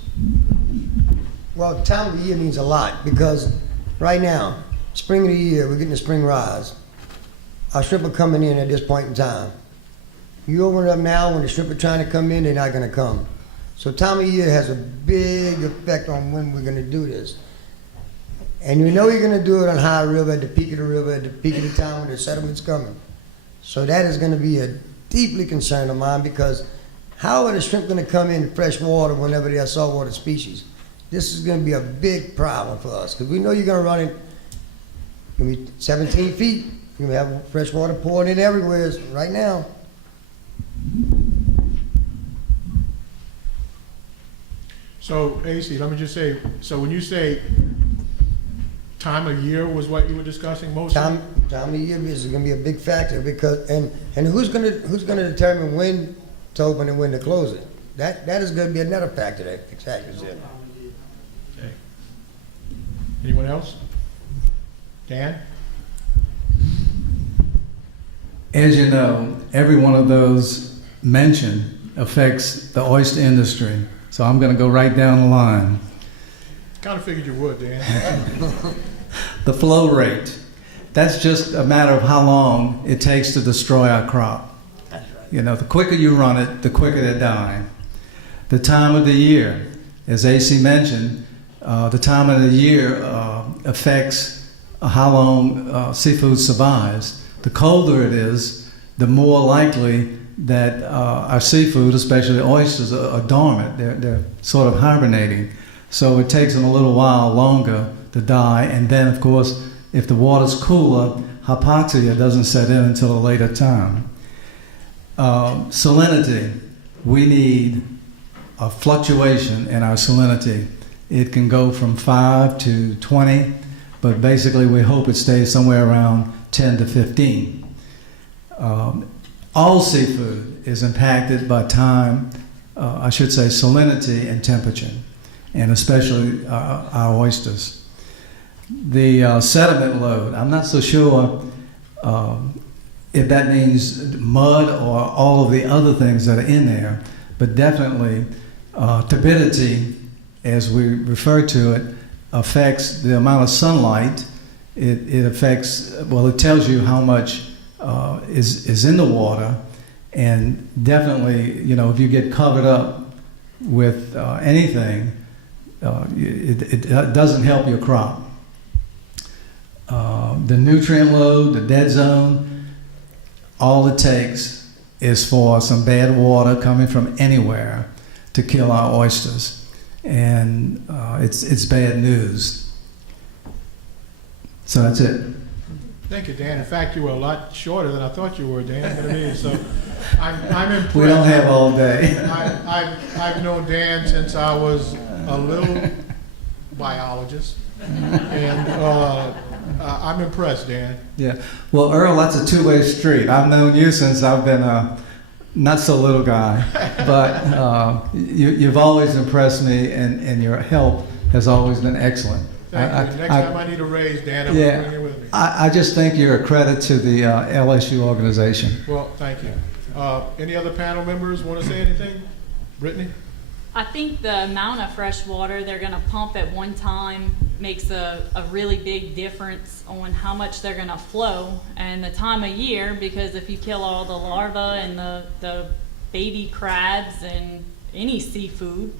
Well, time of the year means a lot because right now, spring of the year, we're getting the spring rise. Our shrimp are coming in at this point in time. You open it up now, when the shrimp are trying to come in, they're not gonna come. So time of year has a big effect on when we're gonna do this. And you know you're gonna do it on high river, at the peak of the river, at the peak of the time when the settlement's coming. So that is gonna be a deeply concern of mine because how are the shrimp gonna come in fresh water whenever they're saltwater species? This is gonna be a big problem for us because we know you're gonna run it, gonna be 17 feet. You're gonna have fresh water pouring in everywhere right now. So, AC, let me just say, so when you say time of year was what you were discussing mostly? Time of year is gonna be a big factor because, and who's gonna determine when to open and when to close it? That is gonna be another factor that factors in. Okay. Anyone else? Dan? As you know, every one of those mentioned affects the oyster industry. So I'm going to go right down the line. Kind of figured you would, Dan. The flow rate. That's just a matter of how long it takes to destroy our crop. That's right. You know, the quicker you run it, the quicker they die. The time of the year, as AC mentioned, the time of the year affects how long seafood survives. The colder it is, the more likely that our seafood, especially oysters, are dormant. They're sort of hibernating. So it takes them a little while longer to die. And then, of course, if the water's cooler, hypoxia doesn't set in until a later time. Salinity. We need a fluctuation in our salinity. It can go from 5 to 20, but basically we hope it stays somewhere around 10 to 15. All seafood is impacted by time, I should say salinity and temperature, and especially our oysters. The sediment load, I'm not so sure if that means mud or all of the other things that are in there, but definitely turbidity, as we refer to it, affects the amount of sunlight. It affects, well, it tells you how much is in the water, and definitely, you know, if you get covered up with anything, it doesn't help your crop. The nutrient load, the dead zone, all it takes is for some bad water coming from anywhere to kill our oysters, and it's bad news. So that's it. Thank you, Dan. In fact, you were a lot shorter than I thought you were, Dan. So I'm impressed. We don't have all day. I've known Dan since I was a little biologist, and I'm impressed, Dan. Yeah. Well, Earl, that's a two-way street. I've known you since I've been a not so little guy, but you've always impressed me, and your help has always been excellent. Thank you. Next time I need a raise, Dan, I'm going to bring you with me. I just think you're a credit to the LSU organization. Well, thank you. Any other panel members want to say anything? Brittany? I think the amount of fresh water they're going to pump at one time makes a really big difference on how much they're going to flow and the time of year, because if you kill all the larvae and the baby crabs and any seafood,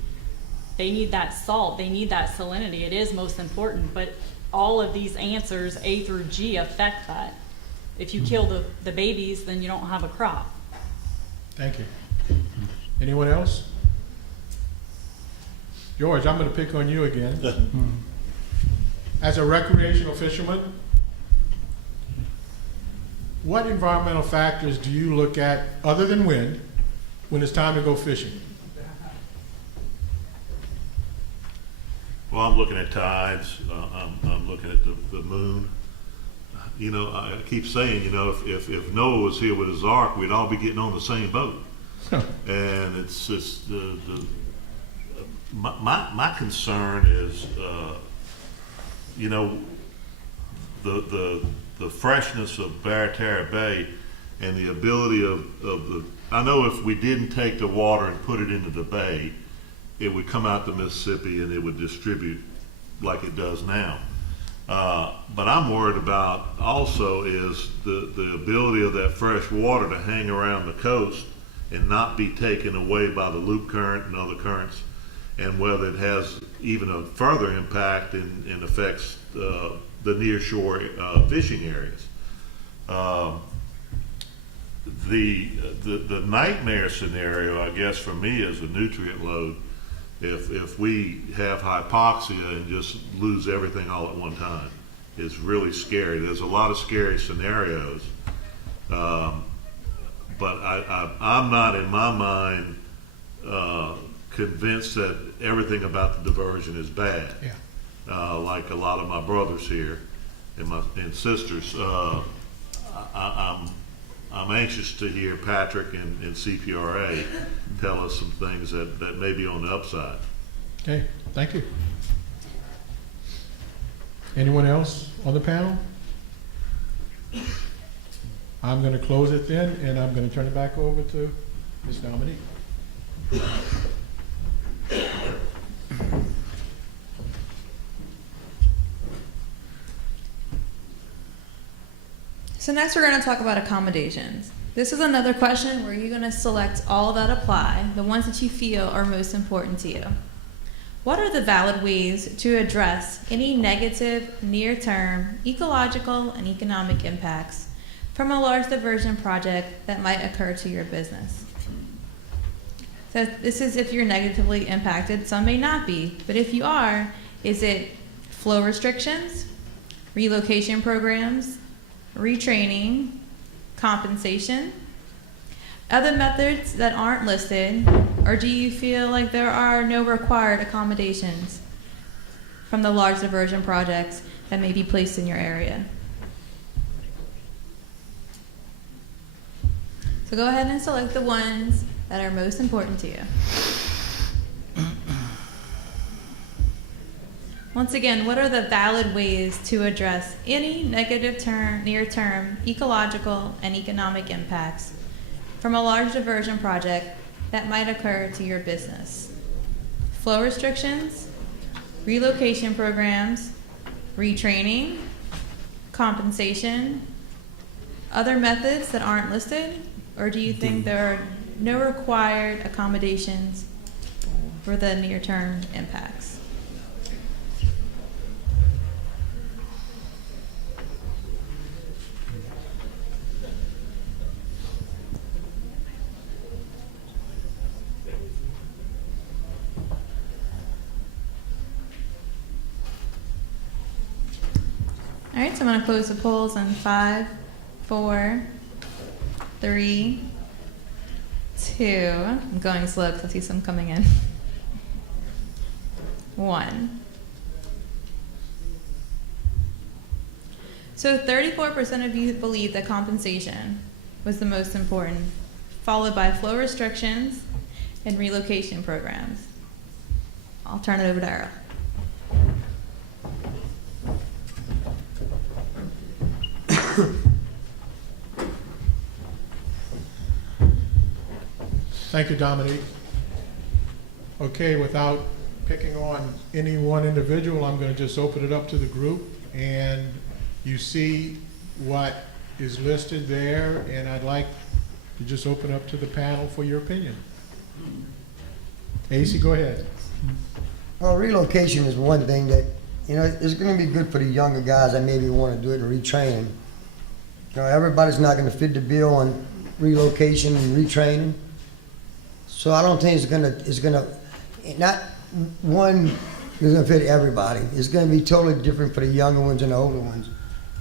they need that salt, they need that salinity. It is most important, but all of these answers, A through G, affect that. If you kill the babies, then you don't have a crop. Thank you. Anyone else? George, I'm going to pick on you again. As a recreational fisherman, what environmental factors do you look at other than wind when it's time to go fishing? Well, I'm looking at tides. I'm looking at the moon, I keep saying, if Noah was here with his ark, we'd all be getting on the same boat. And it's just my concern is, the freshness of Barataria Bay and the ability of the. I know if we didn't take the water and put it into the bay, it would come out the Mississippi and it would distribute like it does now. But I'm worried about also is the ability of that fresh water to hang around the coast and not be taken away by the loop current and other currents, and whether it has even a further impact and affects the near shore fishing areas. The nightmare scenario, I guess, for me is a nutrient load. If we have hypoxia and just lose everything all at one time, it's really scary. There's a lot of scary scenarios, but I'm not in my mind convinced that everything about the diversion is bad. Yeah. Like a lot of my brothers here and sisters. I'm anxious to hear Patrick and CPRA tell us some things that may be on the upside. Okay, thank you. Anyone else on the panel? I'm going to close it then, and I'm going to turn it back over to Ms. Dominique. So next we're going to talk about accommodations. This is another question where you're going to select all that apply, the ones that you feel are most important to you. What are the valid ways to address any negative near-term ecological and economic impacts from a large diversion project that might occur to your business? So this is if you're negatively impacted. Some may not be, but if you are, is it flow restrictions, relocation programs, retraining, compensation, other methods that aren't listed, or do you feel like there are no required accommodations from the large diversion projects that may be placed in your area? So go ahead and select the ones that are most important to you. Once again, what are the valid ways to address any negative near-term ecological and economic impacts from a large diversion project that might occur to your business? Flow restrictions, relocation programs, retraining, compensation, other methods that aren't listed, or do you think there are no required accommodations for the near-term impacts? All right, so I'm going to close the polls in 5, 4, 3, 2. I'm going slow because I see some coming in. 1. So 34% of you believe that compensation was the most important, followed by flow restrictions and relocation programs. I'll turn it over to Earl. Thank you, Dominique. Okay, without picking on any one individual, I'm going to just open it up to the group, and you see what is listed there, and I'd like to just open up to the panel for your opinion. AC, go ahead. Well, relocation is one thing that, it's going to be good for the younger guys that maybe want to do it and retrain. Everybody's not going to fit the bill on relocation and retraining. So I don't think not one is going to fit everybody. It's going to be totally different for the younger ones and the older ones.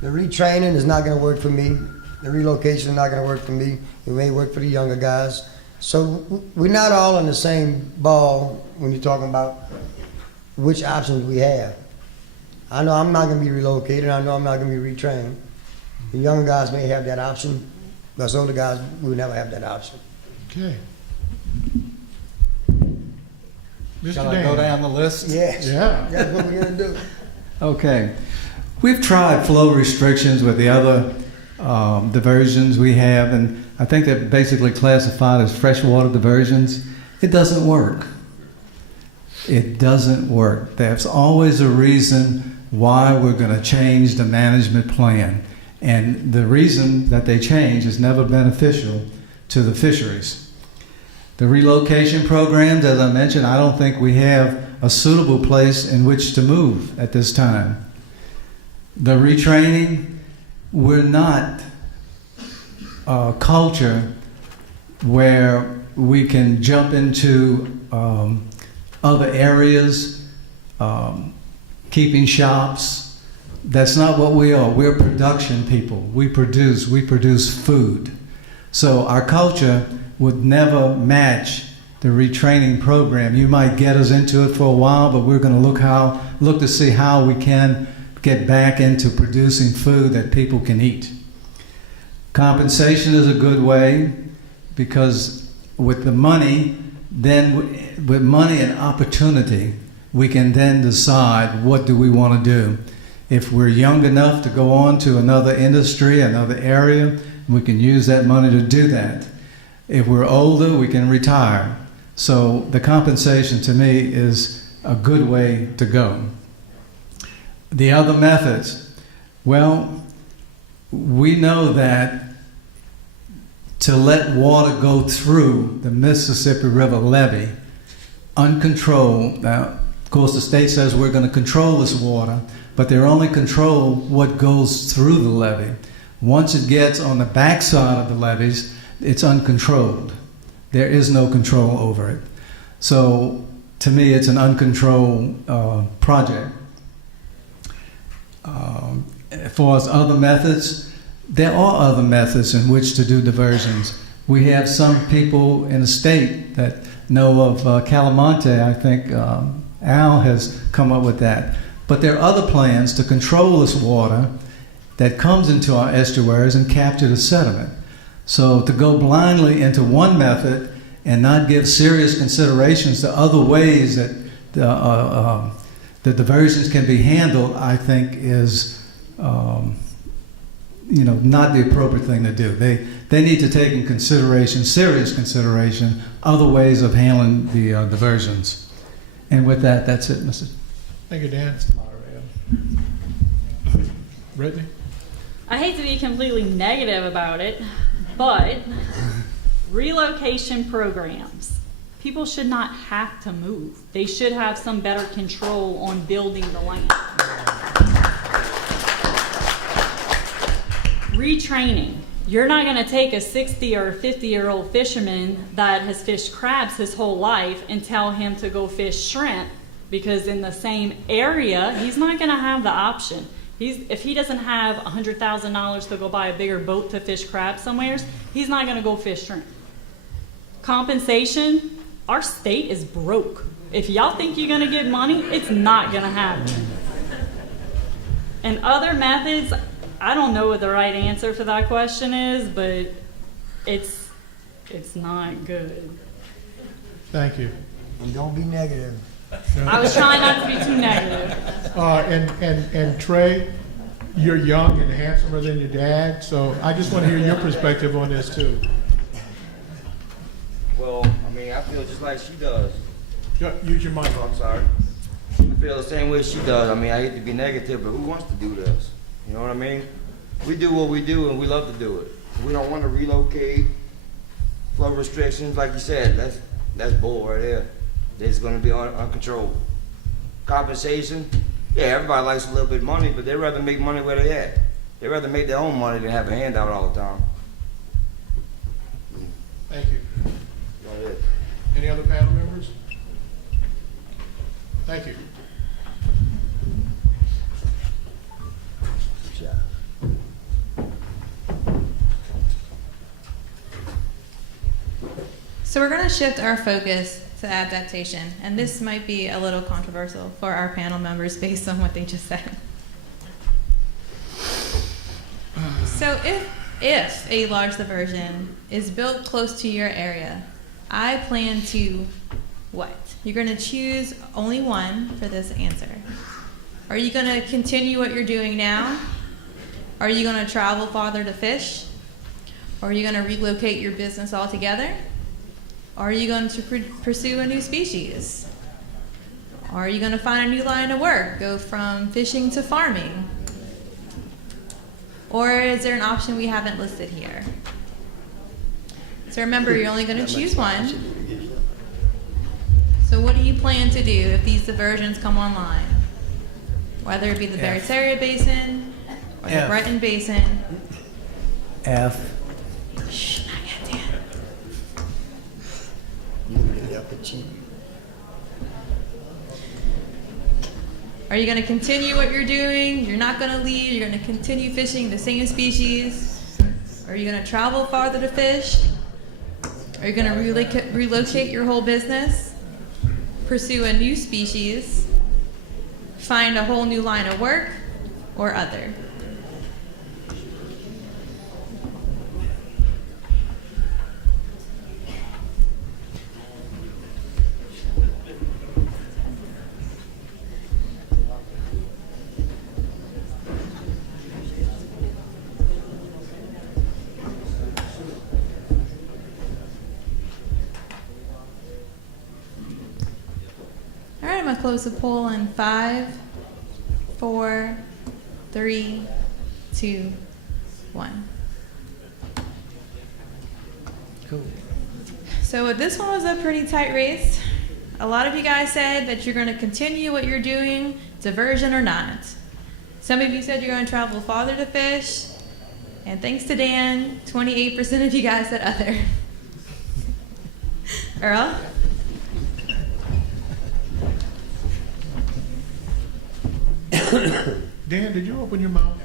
The retraining is not going to work for me. The relocation is not going to work for me. It may work for the younger guys. So we're not all in the same ball when you're talking about which options we have. I know I'm not going to be relocated. I know I'm not going to be retrained. The younger guys may have that option, but us older guys, we would never have that option. Okay. Mr. Shall I go Dan? down the list? Yes. Yeah. That's what we're gonna do. Okay. We've tried flow restrictions with the other diversions we have, and I think they're basically classified as freshwater diversions. It doesn't work. It doesn't work. There's always a reason why we're going to change the management plan. And the reason that they change is never beneficial to the fisheries. The relocation programs, as I mentioned, I don't think we have a suitable place in which to move at this time. The retraining, we're not a culture where we can jump into other areas, keeping shops. That's not what we are. We're production people. We produce food. So our culture would never match the retraining program. You might get us into it for a while, but we're going to look to see how we can get back into producing food that people can eat. Compensation is a good way, because with the money, then with money and opportunity, we can then decide what do we want to do. If we're young enough to go on to another industry, another area, we can use that money to do that. If we're older, we can retire. So the compensation to me is a good way to go. The other methods, well, we know that to let water go through the Mississippi River levee uncontrolled, now, of course, the state says we're going to control this water, but they're only control what goes through the levee. Once it gets on the backside of the levees, it's uncontrolled. There is no control over it. So, to me, it's an uncontrolled project. As far as other methods, there are other methods in which to do diversions. We have some people in the state that know of Calamonte. I think Al has come up with that. But there are other plans to control this water that comes into our estuaries and capture the sediment. So to go blindly into one method and not give serious considerations to other ways that the diversions can be handled, I think is not the appropriate thing to do. They need to take in consideration, serious consideration, other ways of handling the diversions. And with that, that's it, Mr. Thank you, Dan. Brittany? I hate to be completely negative about it, but relocation programs. People should not have to move. They should have some better control on building the land. Retraining. You're not going to take a 60 or 50-year-old fisherman that has fished crabs his whole life and tell him to go fish shrimp, because in the same area, he's not going to have the option. If he doesn't have $100,000 to go buy a bigger boat to fish crabs somewhere, he's not going to go fish shrimp. Compensation, our state is broke. If y'all think you're going to get money, it's not going to happen. And other methods, I don't know what the right answer for that question is, but it's not good. Thank you. And don't be negative. I was trying not to be too negative. And Trey, you're young and handsomer than your dad, so I just want to hear your perspective on this too. Well, I mean, I feel just like she does. Use your mic. Oh, I'm sorry. I feel the same way she does. I mean, I hate to be negative, but who wants to do this? You know what I mean? We do what we do, and we love to do it. We don't want to relocate. Flow restrictions, like you said, that's bull right there. It's going to be uncontrolled. Compensation, yeah, everybody likes a little bit of money, but they'd rather make money where they at. They'd rather make their own money than have a handout all the time. Thank you. That's it. Any other panel members? Thank you. So we're going to shift our focus to adaptation, and this might be a little controversial for our panel members based on what they just said. So if a large diversion is built close to your area, I plan to what? You're going to choose only one for this answer. Are you going to continue what you're doing now? Are you going to travel farther to fish? Are you going to relocate your business altogether? Are you going to pursue a new species? Are you going to find a new line of work, go from fishing to farming? Or is there an option we haven't listed here? So remember, you're only going to choose one. So what do you plan to do if these diversions come online? Whether it be the Barataria Basin or the F. Breton Basin. F. Shh, not yet, Dan. Are you going to continue what you're doing? You're not going to leave. You're going to continue fishing the same species. Are you going to travel farther to fish? Are you going to relocate your whole business? Pursue a new species? Find a whole new line of work? Or other? All right, I'm going to close the poll in 5, 4, 3, 2, 1. Cool. So this one was a pretty tight race. A lot of you guys said that you're going to continue what you're doing, diversion or not. Some of you said you're going to travel farther to fish. And thanks to Dan, 28% of you guys said other. Earl? Dan, did you open your mouth?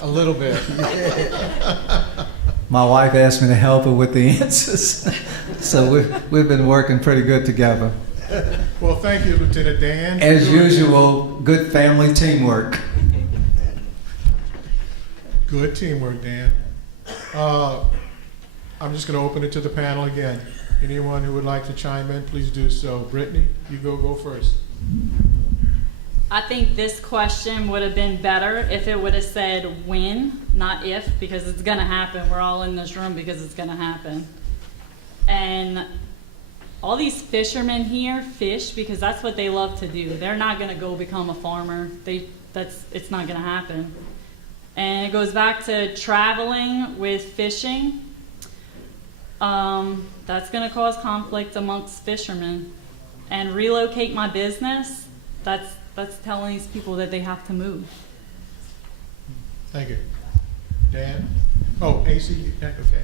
A little bit. My wife asked me to help her with the answers, so we've been working pretty good together. Well, thank you, Lieutenant Dan. As usual, good family teamwork. Good teamwork, Dan. I'm just going to open it to the panel again. Anyone who would like to chime in, please do so. Brittany, you go first. I think this question would have been better if it would have said when, not if, because it's going to happen. We're all in this room because it's going to happen. And all these fishermen here fish because that's what they love to do. They're not going to go become a farmer. It's not going to happen. And it goes back to traveling with fishing. That's going to cause conflict amongst fishermen. And relocate my business, that's telling these people that they have to move. Thank you. Dan? Oh, AC? Okay.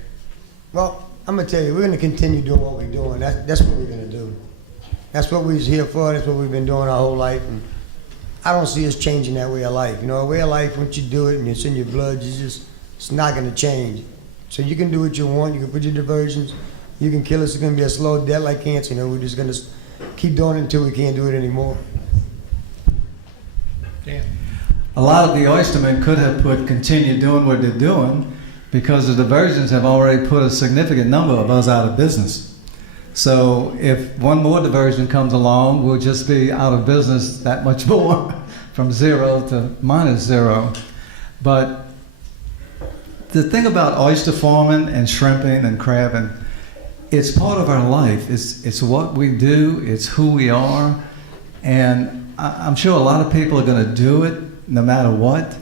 Well, I'm gonna tell you, we're gonna continue doing what we're doing. That's what we're gonna do. That's what we're here for. That's what we've been doing our whole life. And I don't see us changing that way of life. You know, a way of life, once you do it and it's in your blood, it's not gonna change. So you can do what you want. You can put your diversions. You can kill us. It's gonna be a slow death like cancer. You know, we're just gonna keep doing it until we can't do it anymore. Dan? A lot of the oystermen could have continue doing what they're doing because the diversions have already put a significant number of us out of business. So if one more diversion comes along, we'll just be out of business that much more, from 0 to -0. But the thing about oyster farming and shrimping and crabbing, it's part of our life. It's what we do. It's who we are. And I'm sure a lot of people are going to do it no matter what.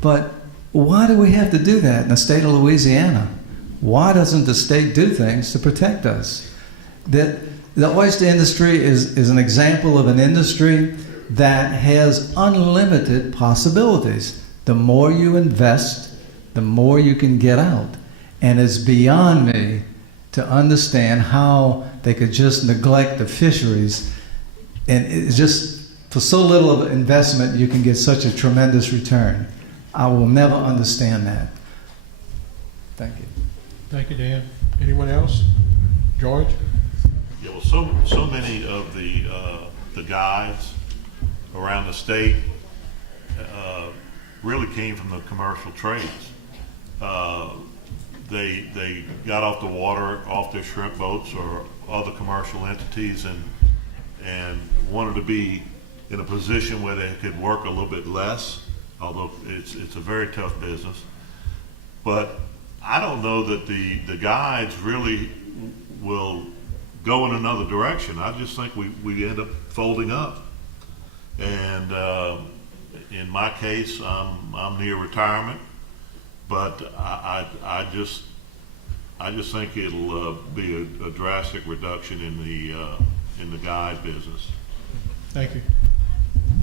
But why do we have to do that in the state of Louisiana? Why doesn't the state do things to protect us? The oyster industry is an example of an industry that has unlimited possibilities. The more you invest, the more you can get out. And it's beyond me to understand how they could just neglect the fisheries. And it's just, for so little of investment, you can get such a tremendous return. I will never understand that. Thank you. Thank you, Dan. Anyone else? George? Yeah, well, so many of the guides around the state really came from the commercial trades. they got off the water, off their shrimp boats or other commercial entities, and wanted to be in a position where they could work a little bit less, although it's a very tough business. But I don't know that the guides really will go in another direction. I just think we end up folding up. And in my case, I'm near retirement, but I just think it'll be a drastic reduction in the guide business. Thank you.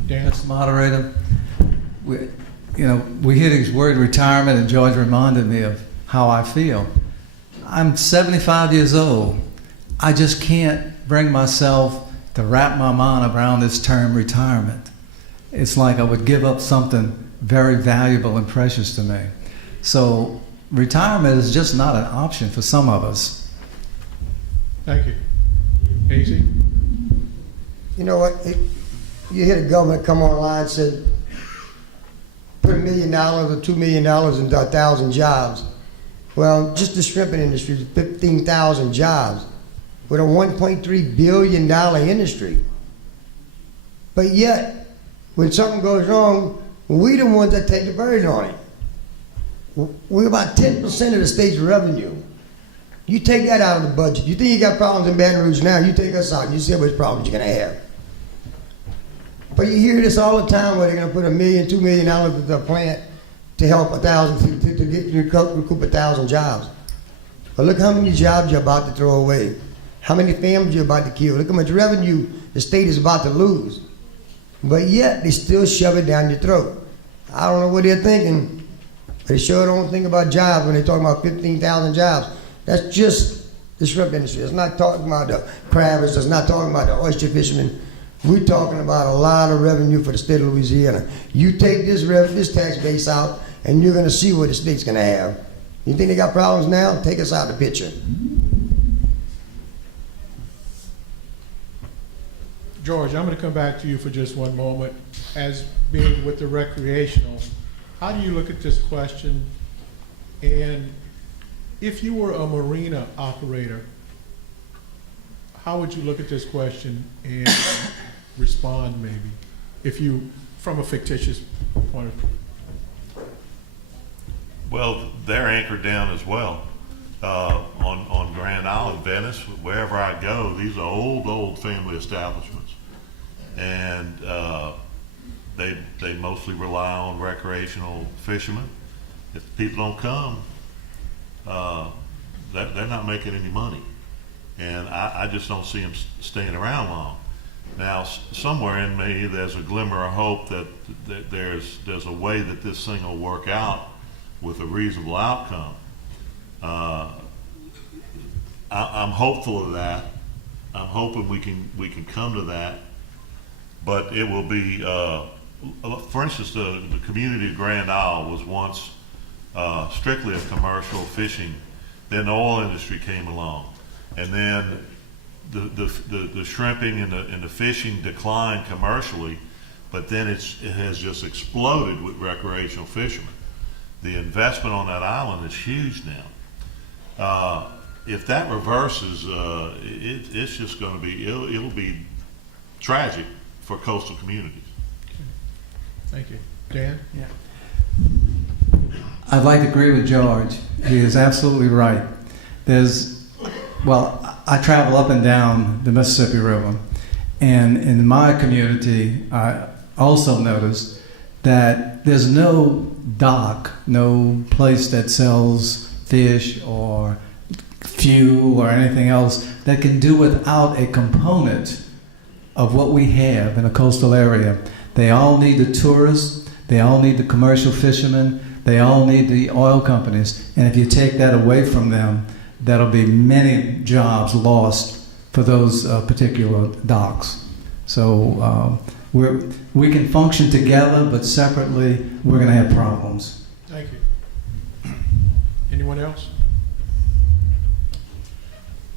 Dan? Mr. Moderator, we hear these word retirement, and George reminded me of how I feel. I'm 75 years old. I just can't bring myself to wrap my mind around this term retirement. It's like I would give up something very valuable and precious to me. So retirement is just not an option for some of us. Thank you. Casey? You know what? You hear the government come online and say, put $1 million or $2 million into 1,000 jobs. Well, just the shrimping industry is 15,000 jobs with a $1.3 billion industry. But yet, when something goes wrong, we the ones that take the burden on it. We're about 10% of the state's revenue. You take that out of the budget. You think you got problems in Baton Rouge now, you take us out, you see which problems you're gonna have. But you hear this all the time where they're gonna put $1 million, $2 million into the plant to help 1,000, to recoup 1,000 jobs. But look how many jobs you're about to throw away. How many families you're about to kill. Look how much revenue the state is about to lose. But yet, they still shove it down your throat. I don't know what they're thinking. They sure don't think about jobs when they're talking about 15,000 jobs. That's just the shrimp industry. It's not talking about the crabbers. It's not talking about the oyster fishermen. We're talking about a lot of revenue for the state of Louisiana. You take this tax base out, and you're going to see what the state's going to have. You think they got problems now? Take us out of the picture. George, I'm going to come back to you for just one moment. As being with the recreational, how do you look at this question? And if you were a marina operator, how would you look at this question and respond, maybe, if you, from a fictitious point of view? Well, they're anchored down as well. On Grand Island, Venice, wherever I go, these are old family establishments. And they mostly rely on recreational fishermen. If people don't come, they're not making any money. And I just don't see them staying around long. Now, somewhere in me, there's a glimmer of hope that there's a way that this thing will work out with a reasonable outcome. I'm hopeful of that. I'm hoping we can come to that. But it will be, for instance, the community of Grand Isle was once strictly a commercial fishing. Then the oil industry came along, and then the shrimping and the fishing declined commercially, but then it has just exploded with recreational fishermen. The investment on that island is huge now. If that reverses, it's just going to be, it'll be tragic for coastal communities. Okay. Thank you. Dan? Yeah. I'd like to agree with George. He is absolutely right. I travel up and down the Mississippi River, and in my community, I also noticed that there's no dock, no place that sells fish or fuel or anything else that can do without a component of what we have in a coastal area. They all need the tourists, they all need the commercial fishermen, they all need the oil companies, and if you take that away from them, that'll be many jobs lost for those particular docks. So we can function together, but separately we're going to have problems. Thank you. Anyone else?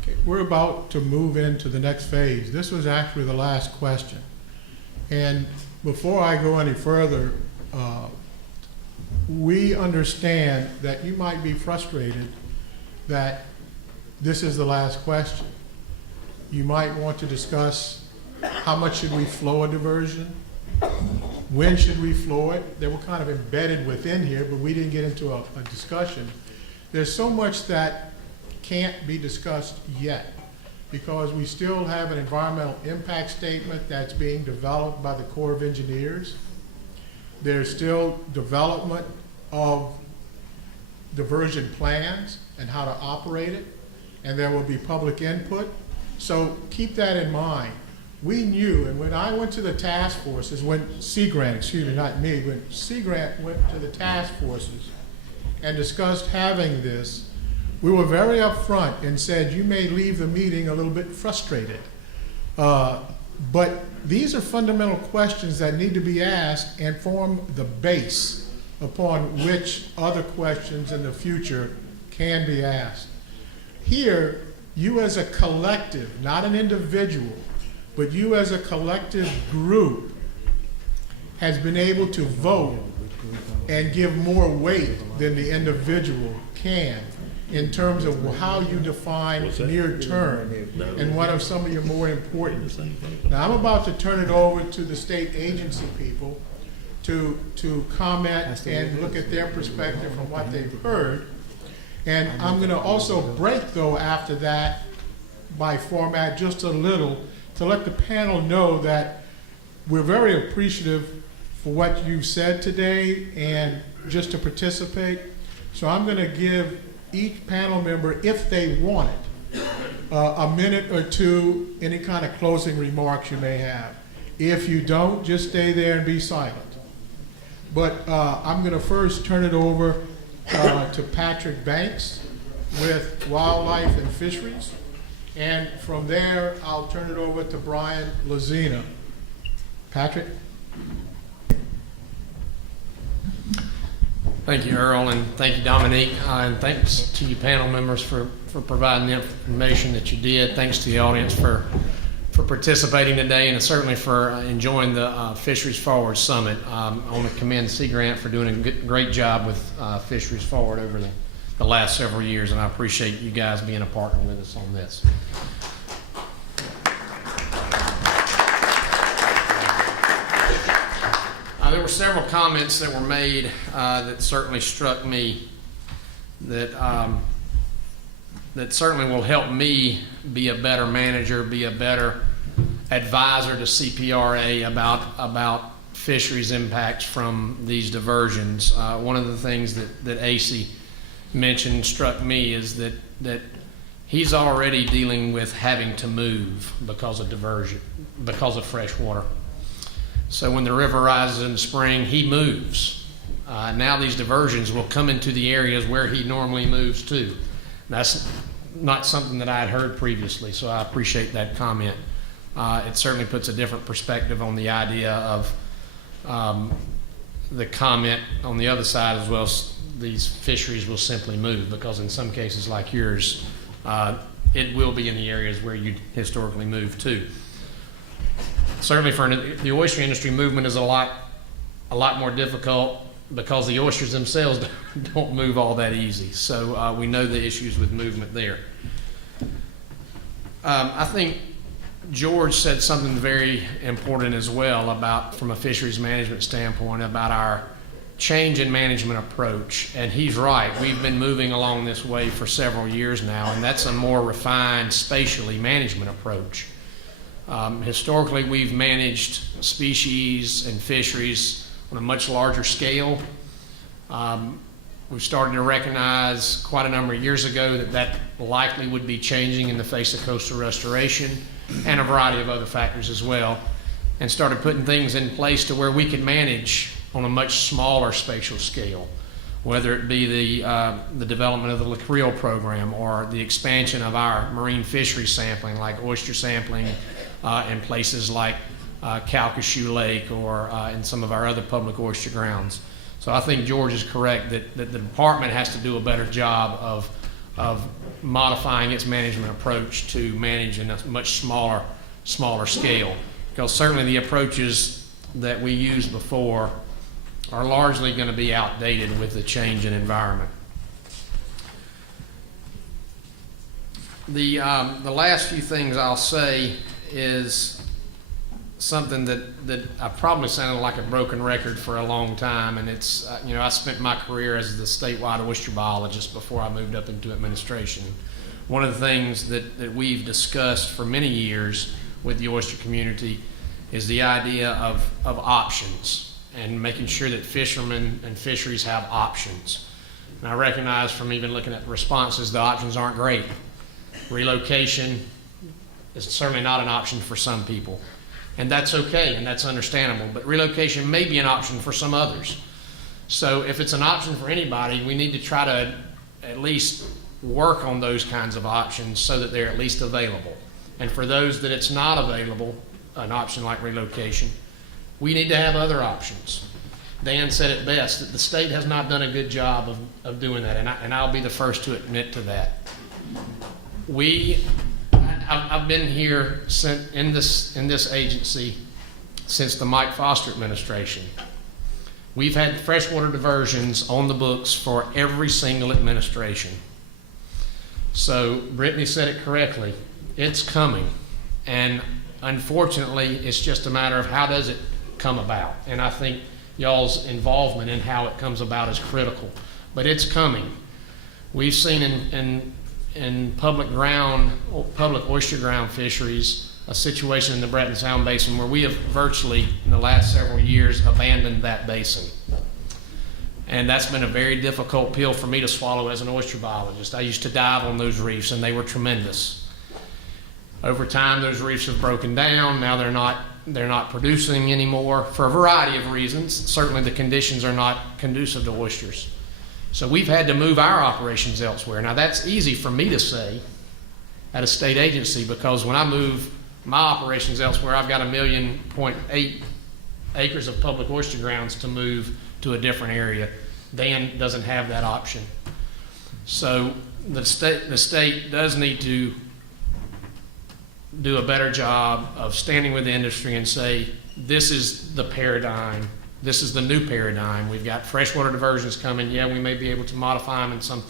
Okay, we're about to move into the next phase. This was actually the last question. And before I go any further, we understand that you might be frustrated that this is the last question. You might want to discuss how much should we flow a diversion? When should we flow it? They were kind of embedded within here, but we didn't get into a discussion. There's so much that can't be discussed yet because we still have an environmental impact statement that's being developed by the Corps of Engineers. There's still development of diversion plans and how to operate it, and there will be public input. So keep that in mind. We knew, and when I went to the task forces, when Sea Grant, excuse me, not me, when Sea Grant went to the task forces and discussed having this, we were very upfront and said, you may leave the meeting a little bit frustrated. But these are fundamental questions that need to be asked and form the base upon which other questions in the future can be asked. Here, you as a collective, not an individual, but you as a collective group has been able to vote and give more weight than the individual can in terms of how you define near term and what are some of your more important. Now I'm about to turn it over to the state agency people to comment and look at their perspective from what they've heard. And I'm going to also break though after that by format just a little to let the panel know that we're very appreciative for what you've said today and just to participate. So I'm going to give each panel member, if they want it, a minute or two, any kind of closing remarks you may have. If you don't, just stay there and be silent. But I'm going to first turn it over to Patrick Banks with Wildlife and Fisheries. And from there, I'll turn it over to Brian Lazina. Patrick? Thank you, Earl, and thank you, Dominique, and thanks to you panel members for providing the information that you did. Thanks to the audience for participating today, and certainly for enjoying the Fisheries Forward Summit. I want to commend Sea Grant for doing a great job with Fisheries Forward over the last several years, and I appreciate you guys being a partner with us on this. There were several comments that were made that certainly struck me that that certainly will help me be a better manager, be a better advisor to CPRA about fisheries impacts from these diversions. One of the things that AC mentioned struck me is that he's already dealing with having to move because of diversion, because of fresh water. So when the river rises in the spring, he moves. Now these diversions will come into the areas where he normally moves to. That's not something that I had heard previously, so I appreciate that comment. It certainly puts a different perspective on the idea of the comment on the other side as well. These fisheries will simply move because in some cases like yours, it will be in the areas where you historically moved to. Certainly for the oyster industry, movement is a lot more difficult because the oysters themselves don't move all that easy. So we know the issues with movement there. I think George said something very important as well about, from a fisheries management standpoint, about our change in management approach. And he's right. We've been moving along this way for several years now, and that's a more refined spatially management approach. Historically, we've managed species and fisheries on a much larger scale. We've started to recognize quite a number of years ago that likely would be changing in the face of coastal restoration and a variety of other factors as well, and started putting things in place to where we could manage on a much smaller spatial scale, whether it be the development of the Creel program or the expansion of our marine fishery sampling, like oyster sampling in places like Calcasieu Lake or in some of our other public oyster grounds. So I think George is correct that the department has to do a better job of modifying its management approach to manage in a much smaller scale. Because certainly the approaches that we used before are largely going to be outdated with the change in environment. The last few things I'll say is something that I probably sounded like a broken record for a long time, and it's, I spent my career as the statewide oyster biologist before I moved up into administration. One of the things that we've discussed for many years with the oyster community is the idea of options and making sure that fishermen and fisheries have options. And I recognize from even looking at the responses, the options aren't great. Relocation is certainly not an option for some people. And that's okay, and that's understandable. But relocation may be an option for some others. So if it's an option for anybody, we need to try to at least work on those kinds of options so that they're at least available. And for those that it's not available, an option like relocation, we need to have other options. Dan said it best, that the state has not done a good job of doing that, and I'll be the first to admit to that. I've been here in this agency since the Mike Foster administration. We've had freshwater diversions on the books for every single administration. So Brittany said it correctly. It's coming. And unfortunately, it's just a matter of how does it come about. And I think y'all's involvement in how it comes about is critical. But it's coming. We've seen in public oyster ground fisheries a situation in the Breton Sound Basin where we have virtually, in the last several years, abandoned that basin. And that's been a very difficult pill for me to swallow as an oyster biologist. I used to dive on those reefs, and they were tremendous. Over time, those reefs have broken down. Now they're not producing anymore for a variety of reasons. Certainly the conditions are not conducive to oysters. So we've had to move our operations elsewhere. Now that's easy for me to say at a state agency, because when I move my operations elsewhere, I've got 1.8 million acres of public oyster grounds to move to a different area. Dan doesn't have that option. So the state does need to do a better job of standing with the industry and say, this is the paradigm. This is the new paradigm. We've got freshwater diversions coming. Yeah, we may be able to modify them in some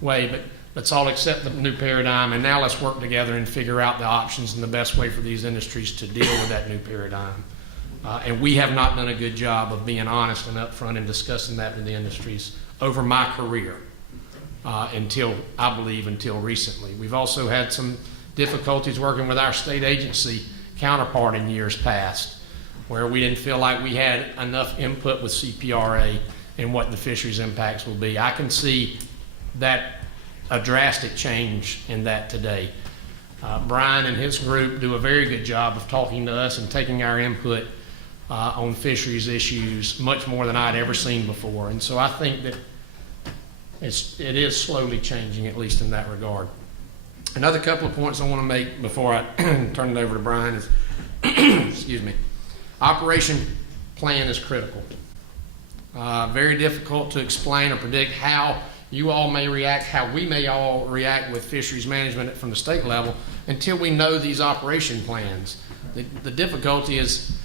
way, but let's all accept the new paradigm, and now let's work together and figure out the options and the best way for these industries to deal with that new paradigm. And we have not done a good job of being honest and upfront and discussing that with the industries over my career until recently. We've also had some difficulties working with our state agency counterpart in years past, where we didn't feel like we had enough input with CPRA in what the fisheries impacts will be. I can see that a drastic change in that today. Brian and his group do a very good job of talking to us and taking our input on fisheries issues much more than I'd ever seen before. And so I think that it is slowly changing, at least in that regard. Another couple of points I want to make before I turn it over to Brian is, excuse me, operation plan is critical. Very difficult to explain or predict how you all may react, how we may all react with fisheries management from the state level until we know these operation plans. The difficulty is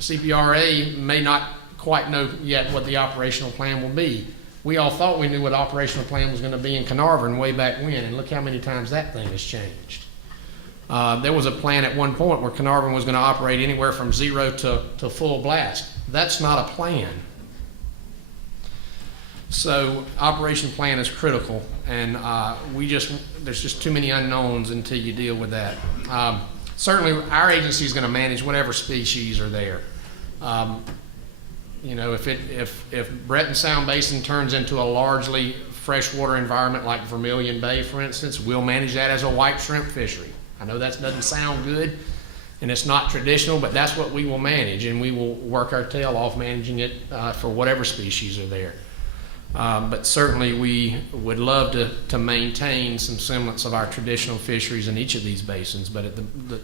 CPRA may not quite know yet what the operational plan will be. We all thought we knew what operational plan was going to be in Carnarvon way back when, and look how many times that thing has changed. There was a plan at one point where Carnarvon was going to operate anywhere from 0 to full blast. That's not a plan. So operation plan is critical, and there's just too many unknowns until you deal with that. Certainly our agency is going to manage whatever species are there. If Breton Sound Basin turns into a largely freshwater environment like Vermilion Bay, for instance, we'll manage that as a white shrimp fishery. I know that doesn't sound good, and it's not traditional, but that's what we will manage, and we will work our tail off managing it for whatever species are there. But certainly we would love to maintain some semblance of our traditional fisheries in each of these basins, but at the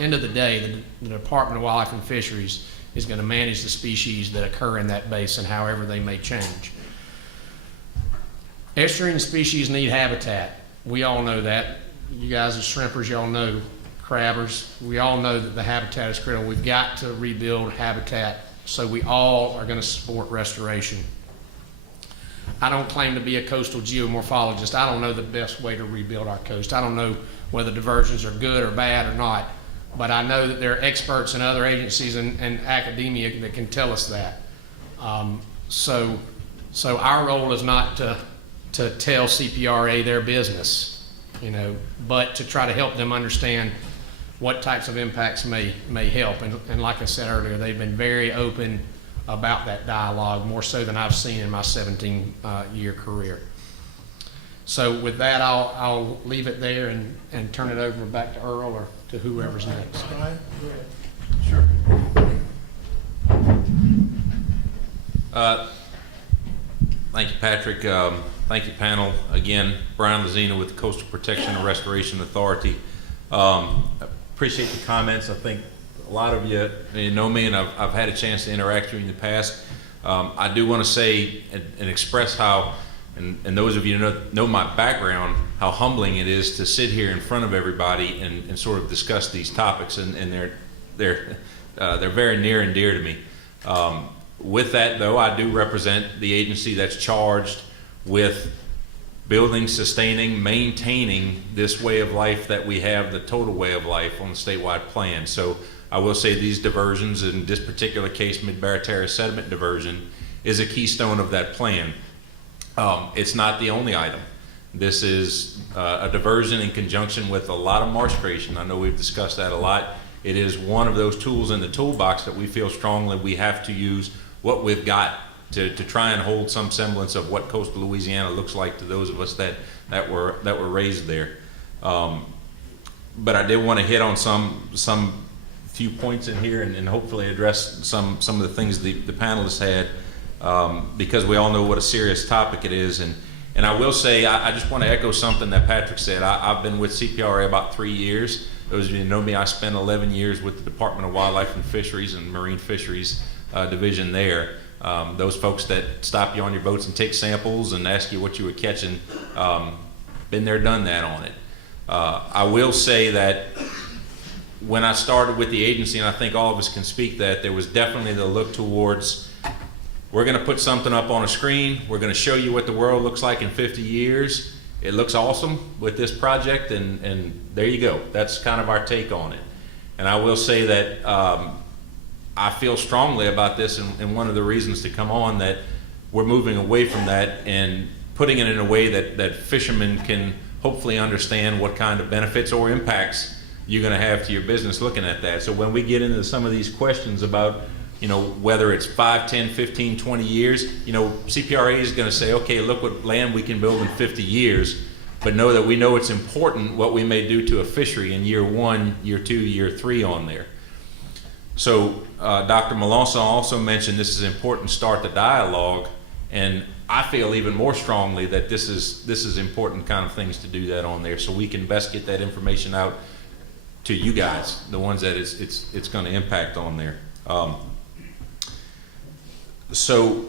end of the day, the Department of Wildlife and Fisheries is going to manage the species that occur in that basin, however they may change. Estuarine species need habitat. We all know that. You guys as shrimpers, y'all know, crabbers, we all know that the habitat is critical. We've got to rebuild habitat So we all are going to support restoration. I don't claim to be a coastal geomorphologist. I don't know the best way to rebuild our coast. I don't know whether diversions are good or bad or not, but I know that there are experts in other agencies and academia that can tell us that. So our role is not to tell CPRA their business, you know, but to try to help them understand what types of impacts may help. And like I said earlier, they've been very open about that dialogue, more so than I've seen in my 17-year career. So with that, I'll leave it there and turn it over back to Earl or to whoever's next. Brian, go ahead. Sure. Thank you, Patrick. Thank you, panel. Again, Brian Lazina with the Coastal Protection and Restoration Authority. Appreciate the comments. I think a lot of you know me, and I've had a chance to interact with you in the past. I do want to say and express how, and those of you who know my background, how humbling it is to sit here in front of everybody and sort of discuss these topics, and they're very near and dear to me. With that, though, I do represent the agency that's charged with building, sustaining, maintaining this way of life that we have, the total way of life on the statewide plan. So I will say these diversions, in this particular case, Mid-Barataria sediment diversion, is a keystone of that plan. It's not the only item. This is a diversion in conjunction with a lot of marsh creation. I know we've discussed that a lot. It is one of those tools in the toolbox that we feel strongly we have to use what we've got to try and hold some semblance of what coastal Louisiana looks like to those of us that were raised there. But I did want to hit on some few points in here and hopefully address some of the things the panelists had, because we all know what a serious topic it is. And I will say, I just want to echo something that Patrick said. I've been with CPRA about 3 years. Those of you who know me, I spent 11 years with the Department of Wildlife and Fisheries and Marine Fisheries Division there. Those folks that stop you on your boats and take samples and ask you what you were catching, been there, done that on it. I will say that when I started with the agency, and I think all of us can speak that, there was definitely the look towards, we're going to put something up on a screen, we're going to show you what the world looks like in 50 years. It looks awesome with this project, and there you go. That's kind of our take on it. And I will say that I feel strongly about this, and one of the reasons to come on, that we're moving away from that and putting it in a way that fishermen can hopefully understand what kind of benefits or impacts you're going to have to your business looking at that. So when we get into some of these questions about, you know, whether it's 5, 10, 15, 20 years, you know, CPRA is going to say, okay, look what land we can build in 50 years, but know that we know it's important what we may do to a fishery in year 1, year 2, year 3 on there. So Dr. Melanson also mentioned this is important to start the dialogue, and I feel even more strongly that this is important kind of things to do that on there, so we can best get that information out to you guys, the ones that it's going to impact on there. So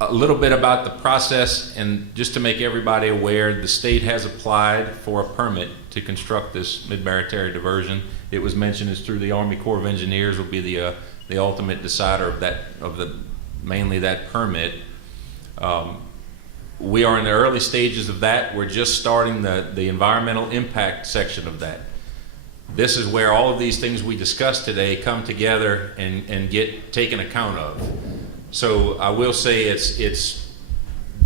a little bit about the process, and just to make everybody aware, the state has applied for a permit to construct this Mid-Barataria diversion. It was mentioned it's through the Army Corps of Engineers will be the ultimate decider of mainly that permit. We are in the early stages of that. We're just starting the environmental impact section of that. This is where all of these things we discussed today come together and get taken account of. So I will say it's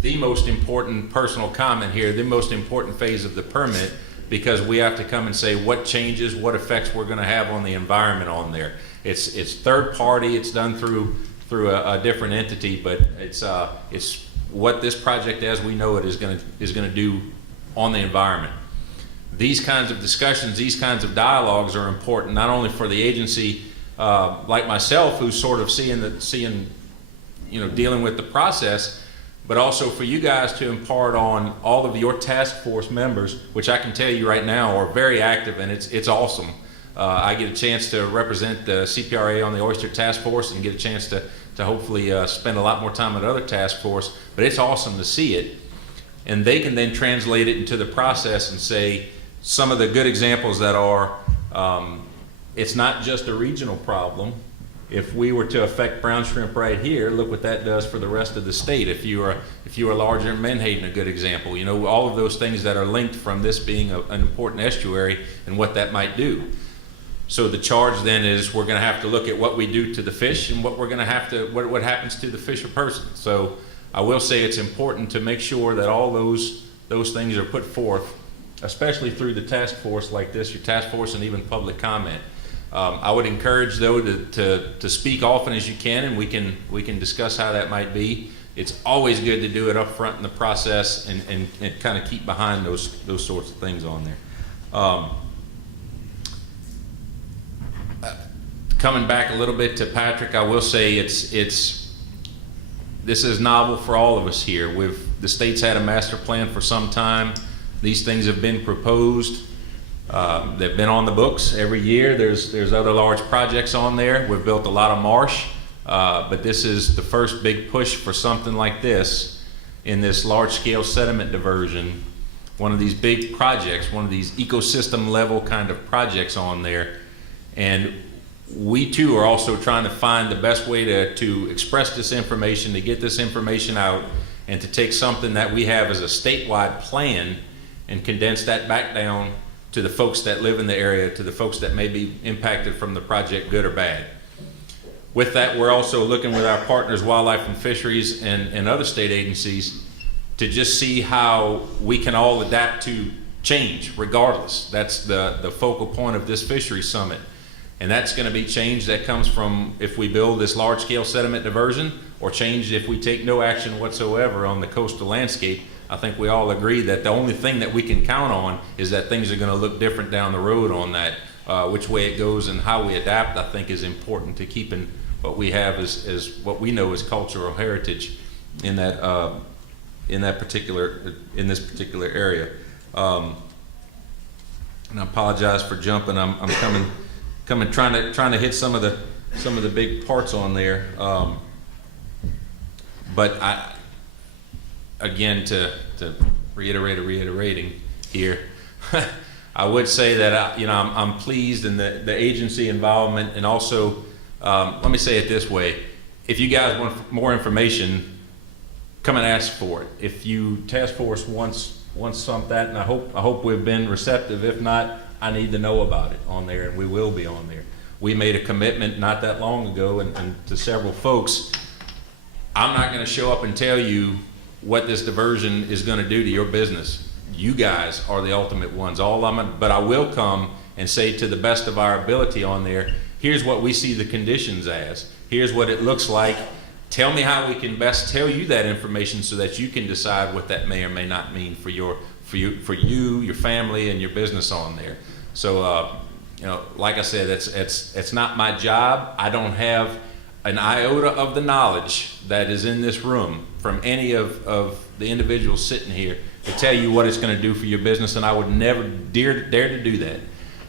the most important personal comment here, the most important phase of the permit, because we have to come and say what changes, what effects we're going to have on the environment on there. It's third party, it's done through a different entity, but it's what this project as we know it is going to do on the environment. These kinds of discussions, these kinds of dialogues are important not only for the agency like myself, who's sort of seeing dealing with the process, but also for you guys to impart on all of your task force members, which I can tell you right now are very active, and it's awesome. I get a chance to represent the CPRA on the Oyster Task Force and get a chance to hopefully spend a lot more time at other task force, but it's awesome to see it. And they can then translate it into the process and say some of the good examples that are, it's not just a regional problem. if we were to affect brown shrimp right here, look what that does for the rest of the state. If you are larger in Menhaden, a good example, you know, all of those things that are linked from this being an important estuary and what that might do. So the charge then is we're going to have to look at what we do to the fish and what we're going to have to, what happens to the fish or person. So I will say it's important to make sure that all those things are put forth, especially through the task force like this, your task force, and even public comment. I would encourage though to speak often as you can, and we can discuss how that might be. It's always good to do it up front in the process and kind of keep behind those sorts of things on there. Coming back a little bit to Patrick, I will say this is novel for all of us here. The state's had a master plan for some time. These things have been proposed. They've been on the books every year. There's other large projects on there. We've built a lot of marsh, but this is the first big push for something like this in this large-scale sediment diversion. One of these big projects, one of these ecosystem level kind of projects on there. And we too are also trying to find the best way to express this information, to get this information out, and to take something that we have as a statewide plan and condense that back down to the folks that live in the area, to the folks that may be impacted from the project, good or bad. With that, we're also looking with our partners, Wildlife and Fisheries and other state agencies, to just see how we can all adapt to change regardless. That's the focal point of this fisheries summit. And that's going to be change that comes from if we build this large-scale sediment diversion, or change if we take no action whatsoever on the coastal landscape. I think we all agree that the only thing that we can count on is that things are going to look different down the road on that. Which way it goes and how we adapt, I think, is important to keeping what we have as what we know as cultural heritage in this particular area. And I apologize for jumping. I'm coming trying to hit some of the big parts on there. But again, to reiterating here, I would say that I'm pleased in the agency involvement, and also let me say it this way: if you guys want more information, come and ask for it. If you task force wants something, and I hope we've been receptive. If not, I need to know about it on there, and we will be on there. We made a commitment not that long ago, and to several folks. I'm not going to show up and tell you what this diversion is going to do to your business. You guys are the ultimate ones. But I will come and say, to the best of our ability on there, here's what we see the conditions as. Here's what it looks like. Tell me how we can best tell you that information so that you can decide what that may or may not mean for you, your family, and your business on there. So, like I said, it's not my job. I don't have an iota of the knowledge that is in this room from any of the individuals sitting here to tell you what it's going to do for your business, and I would never dare to do that.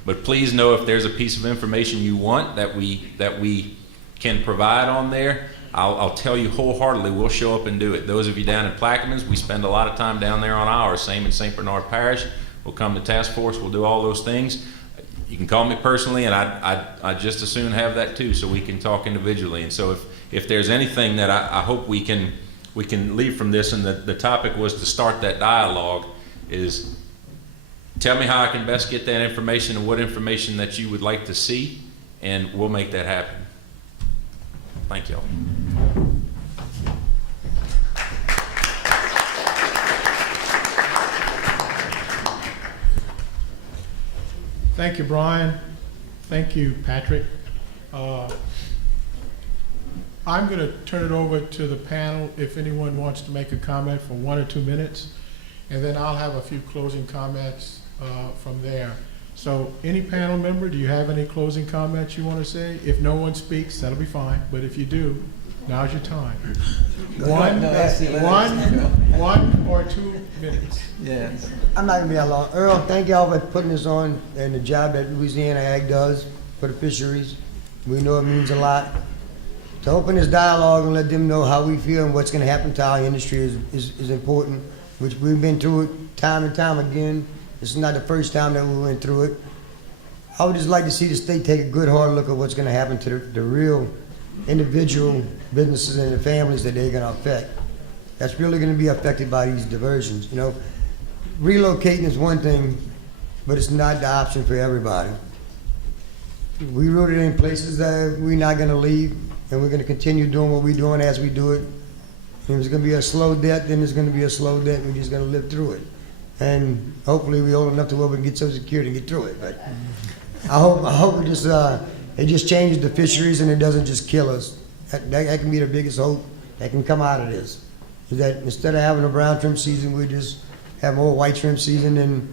But please know, if there's a piece of information you want that we can provide on there, I'll tell you wholeheartedly, we'll show up and do it. Those of you down in Plaquemines, we spend a lot of time down there on ours. Same in St. Bernard Parish. We'll come to task force. We'll do all those things. You can call me personally, and I'd just as soon have that too, so we can talk individually. And so if there's anything that I hope we can leave from this, and the topic was to start that dialogue, is tell me how I can best get that information and what information that you would like to see, and we'll make that happen. Thank y'all. Thank you, Brian. Thank you, Patrick. I'm going to turn it over to the panel if anyone wants to make a comment for 1 or 2 minutes, and then I'll have a few closing comments from there. So any panel member, do you have any closing comments you want to say? If no one speaks, that'll be fine, but if you do, now's your time. One or 2 minutes. Yes. I'm not gonna be that long. Earl, thank y'all for putting this on and the job that Louisiana Ag does for the fisheries. We know it means a lot. To open this dialogue and let them know how we feel and what's gonna happen to our industry is important, which we've been through it time and time again. This is not the first time that we went through it. I would just like to see the state take a good hard look at what's gonna happen to the real individual businesses and the families that they're gonna affect. That's really gonna be affected by these diversions, you know. Relocating is one thing, but it's not the option for everybody. We rooted in places that we're not gonna leave, and we're gonna continue doing what we're doing as we do it. If it's gonna be a slow death, then it's gonna be a slow death, and we're just gonna live through it. And hopefully we're old enough to where we can get Social Security and get through it. But I hope it just changes the fisheries and it doesn't just kill us. That can be the biggest hope that can come out of this. Is that instead of having a brown shrimp season, we just have more white shrimp season and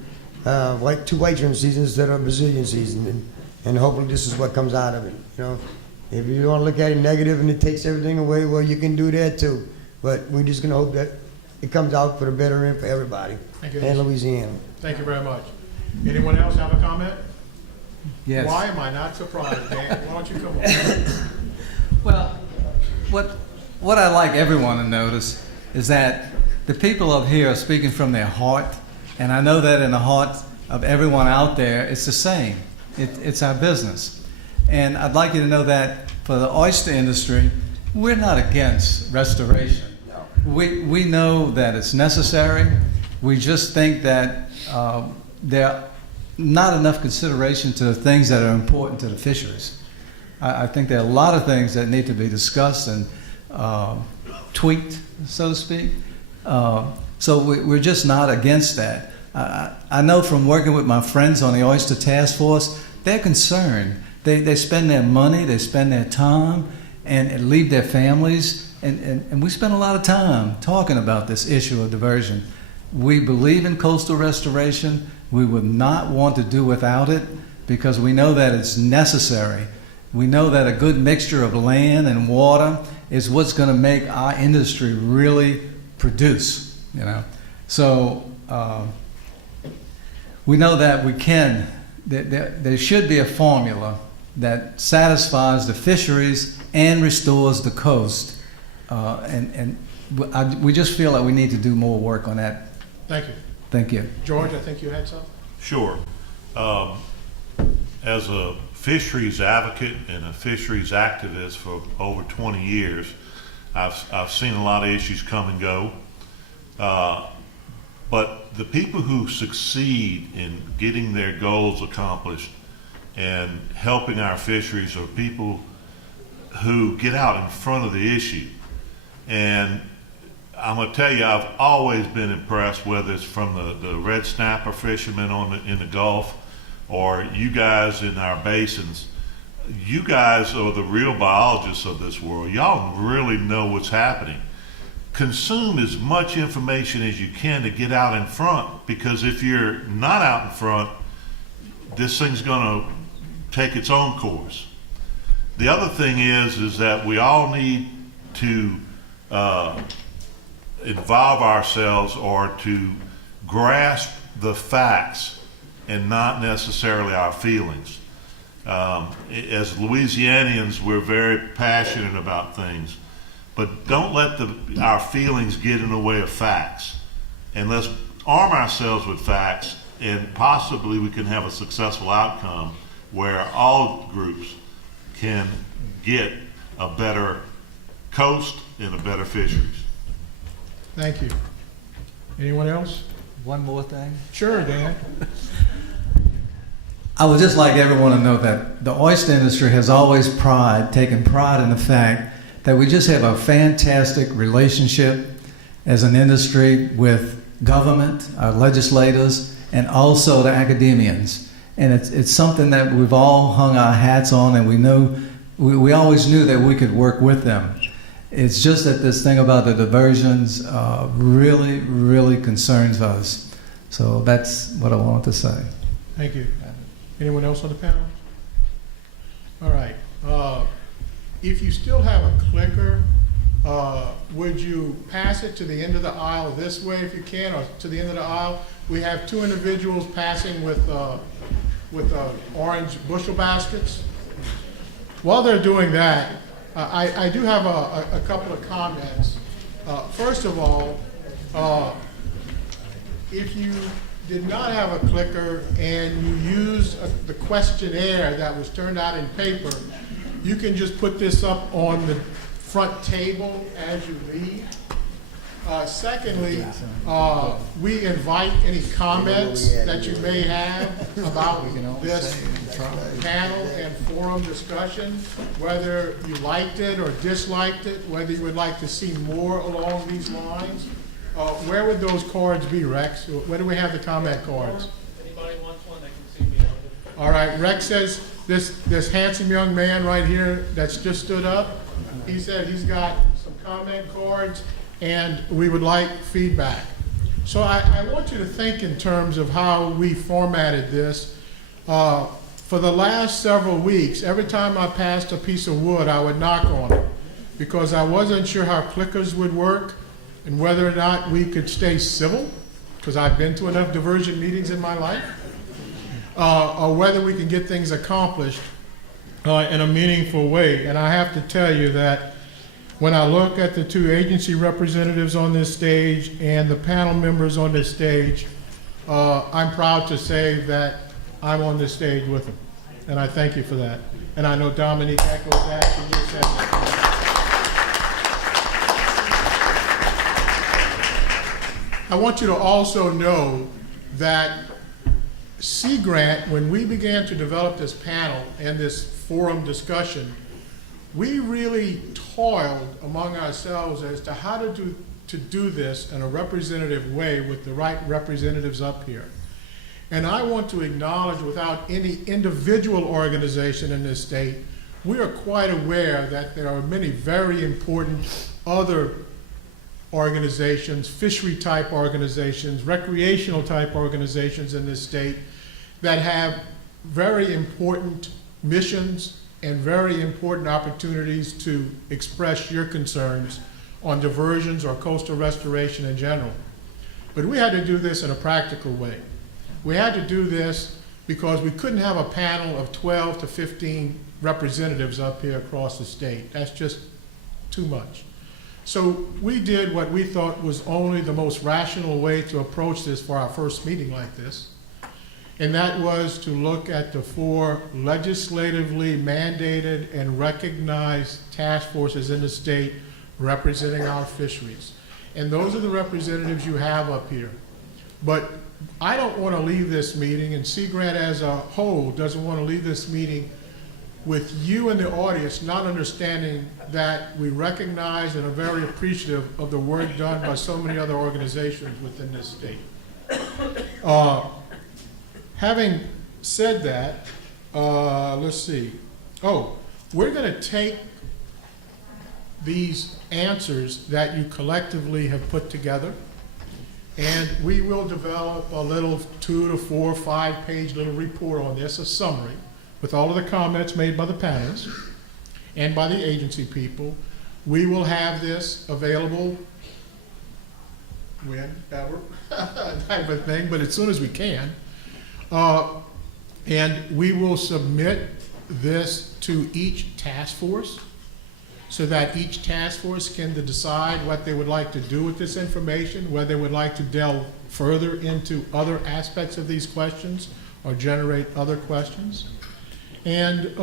two white shrimp seasons instead of a Brazilian season. And hopefully this is what comes out of it. You know, if you want to look at it negative and it takes everything away, well, you can do that too. But we're just gonna hope that it comes out for the better end for everybody in Louisiana. Thank you very much. Anyone else have a comment? Yes. Why am I not surprised, Dan? Why don't you come on? Well, what I'd like everyone to notice is that the people up here are speaking from their heart, and I know that in the heart of everyone out there, it's the same. It's our business. And I'd like you to know that for the oyster industry, we're not against restoration. We know that it's necessary. We just think that there not enough consideration to things that are important to the fisheries. I think there are a lot of things that need to be discussed and tweaked, so to speak. So we're just not against that. I know from working with my friends on the Oyster Task Force, they're concerned. They spend their money, they spend their time, and leave their families. And we spend a lot of time talking about this issue of diversion. We believe in coastal restoration. We would not want to do without it because we know that it's necessary. We know that a good mixture of land and water is what's going to make our industry really produce, you know. So we know that we can, there should be a formula that satisfies the fisheries and restores the coast. We just feel that we need to do more work on that. Thank you. Thank you. George, I think you had something? Sure. As a fisheries advocate and a fisheries activist for over 20 years, I've seen a lot of issues come and go. But the people who succeed in getting their goals accomplished and helping our fisheries are people who get out in front of the issue. And I'm going to tell you, I've always been impressed, whether it's from the red snapper fishermen in the Gulf or you guys in our basins. You guys are the real biologists of this world. Y'all really know what's happening. Consume as much information as you can to get out in front, because if you're not out in front, this thing's going to take its own course. The other thing is that we all need to involve ourselves or to grasp the facts and not necessarily our feelings. As Louisianians, we're very passionate about things, but don't let our feelings get in the way of facts. And let's arm ourselves with facts, and possibly we can have a successful outcome where all groups can get a better coast and a better fisheries. Thank you. Anyone else? One more thing. Sure, Dan. I would just like everyone to know that the oyster industry has always taken pride in the fact that we just have a fantastic relationship as an industry with government, our legislators, and also the academians. And it's something that we've all hung our hats on, and we always knew that we could work with them. It's just that this thing about the diversions really, really concerns us. So that's what I wanted to say. Thank you. Anyone else on the panel? All right. If you still have a clicker, would you pass it to the end of the aisle this way if you can, or to the end of the aisle? We have two individuals passing with orange bushel baskets. While they're doing that, I do have a couple of comments. First of all, if you did not have a clicker and you used the questionnaire that was turned out in paper, you can just put this up on the front table as you leave. Secondly, we invite any comments that you may have about this panel and forum discussion, whether you liked it or disliked it, whether you would like to see more along these lines. Where would those cards be, Rex? Where do we have the comment cards? Anybody wants one, they can see me. All right, Rex says this handsome young man right here that's just stood up, he said he's got some comment cards and we would like feedback. So I want you to think in terms of how we formatted this. For the last several weeks, every time I passed a piece of wood, I would knock on it because I wasn't sure how clickers would work and whether or not we could stay civil, because I've been to enough diversion meetings in my life, or whether we can get things accomplished in a meaningful way. And I have to tell you that when I look at the two agency representatives on this stage and the panel members on this stage, I'm proud to say that I'm on this stage with them. And I thank you for that. And I know Dominique echoes that. She just said that. I want you to also know that Sea Grant, when we began to develop this panel and this forum discussion, we really toiled among ourselves as to how to do this in a representative way with the right representatives up here. And I want to acknowledge, without any individual organization in this state, we are quite aware that there are many very important other organizations, fishery type organizations, recreational type organizations in this state that have very important missions and very important opportunities to express your concerns on diversions or coastal restoration in general. But we had to do this in a practical way. We had to do this because we couldn't have a panel of 12 to 15 representatives up here across the state. That's just too much. So we did what we thought was only the most rational way to approach this for our first meeting like this. And that was to look at the 4 legislatively mandated and recognized task forces in the state representing our fisheries. And those are the representatives you have up here. But I don't want to leave this meeting, and Sea Grant as a whole doesn't want to leave this meeting with you in the audience not understanding that we recognize and are very appreciative of the work done by so many other organizations within this state. Having said that, let's see. Oh, we're going to take these answers that you collectively have put together, and we will develop a little 2 to 4, 5 page little report on this, a summary, with all of the comments made by the panelists and by the agency people. We will have this available whenever, type of thing, but as soon as we can. And we will submit this to each task force so that each task force can decide what they would like to do with this information, whether they would like to delve further into other aspects of these questions or generate other questions. And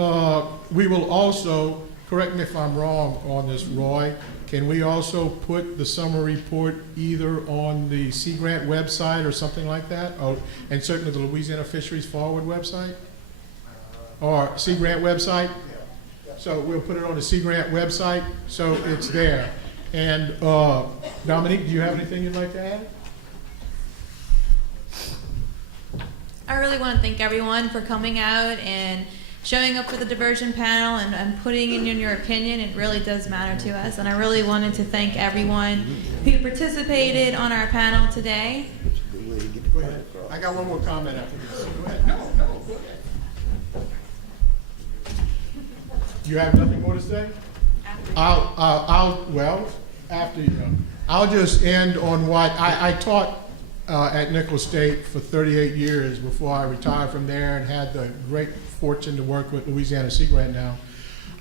we will also, correct me if I'm wrong on this, Roy, can we also put the summary report either on the Sea Grant website or something like that? Oh, and certainly the Louisiana Fisheries Forward website? Or Sea Grant website? So we'll put it on the Sea Grant website, so it's there. And Dominique, do you have anything you'd like to add? I really want to thank everyone for coming out and showing up for the diversion panel and putting in your opinion. It really does matter to us. And I really wanted to thank everyone who participated on our panel today. Go ahead. I got one more comment after this. Go ahead. No, go ahead. You have nothing more to say? After you know. I'll just end on what I taught at Nicholls State for 38 years before I retired from there and had the great fortune to work with Louisiana Sea Grant now.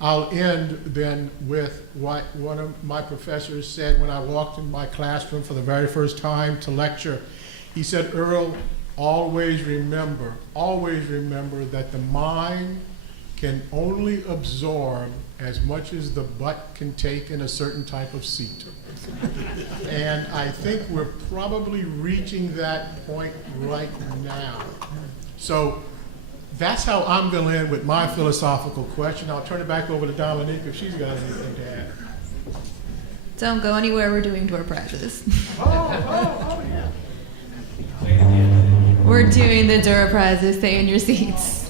I'll end then with what one of my professors said when I walked in my classroom for the very first time to lecture. He said, "Earl, always remember that the mind can only absorb as much as the butt can take in a certain type of seat. And I think we're probably reaching that point right now. So that's how I'm going to end with my philosophical question. I'll turn it back over to Dominique if she's got anything to add. Don't go anywhere, we're doing door prizes. Oh, yeah. We're doing the door prizes, stay in your seats.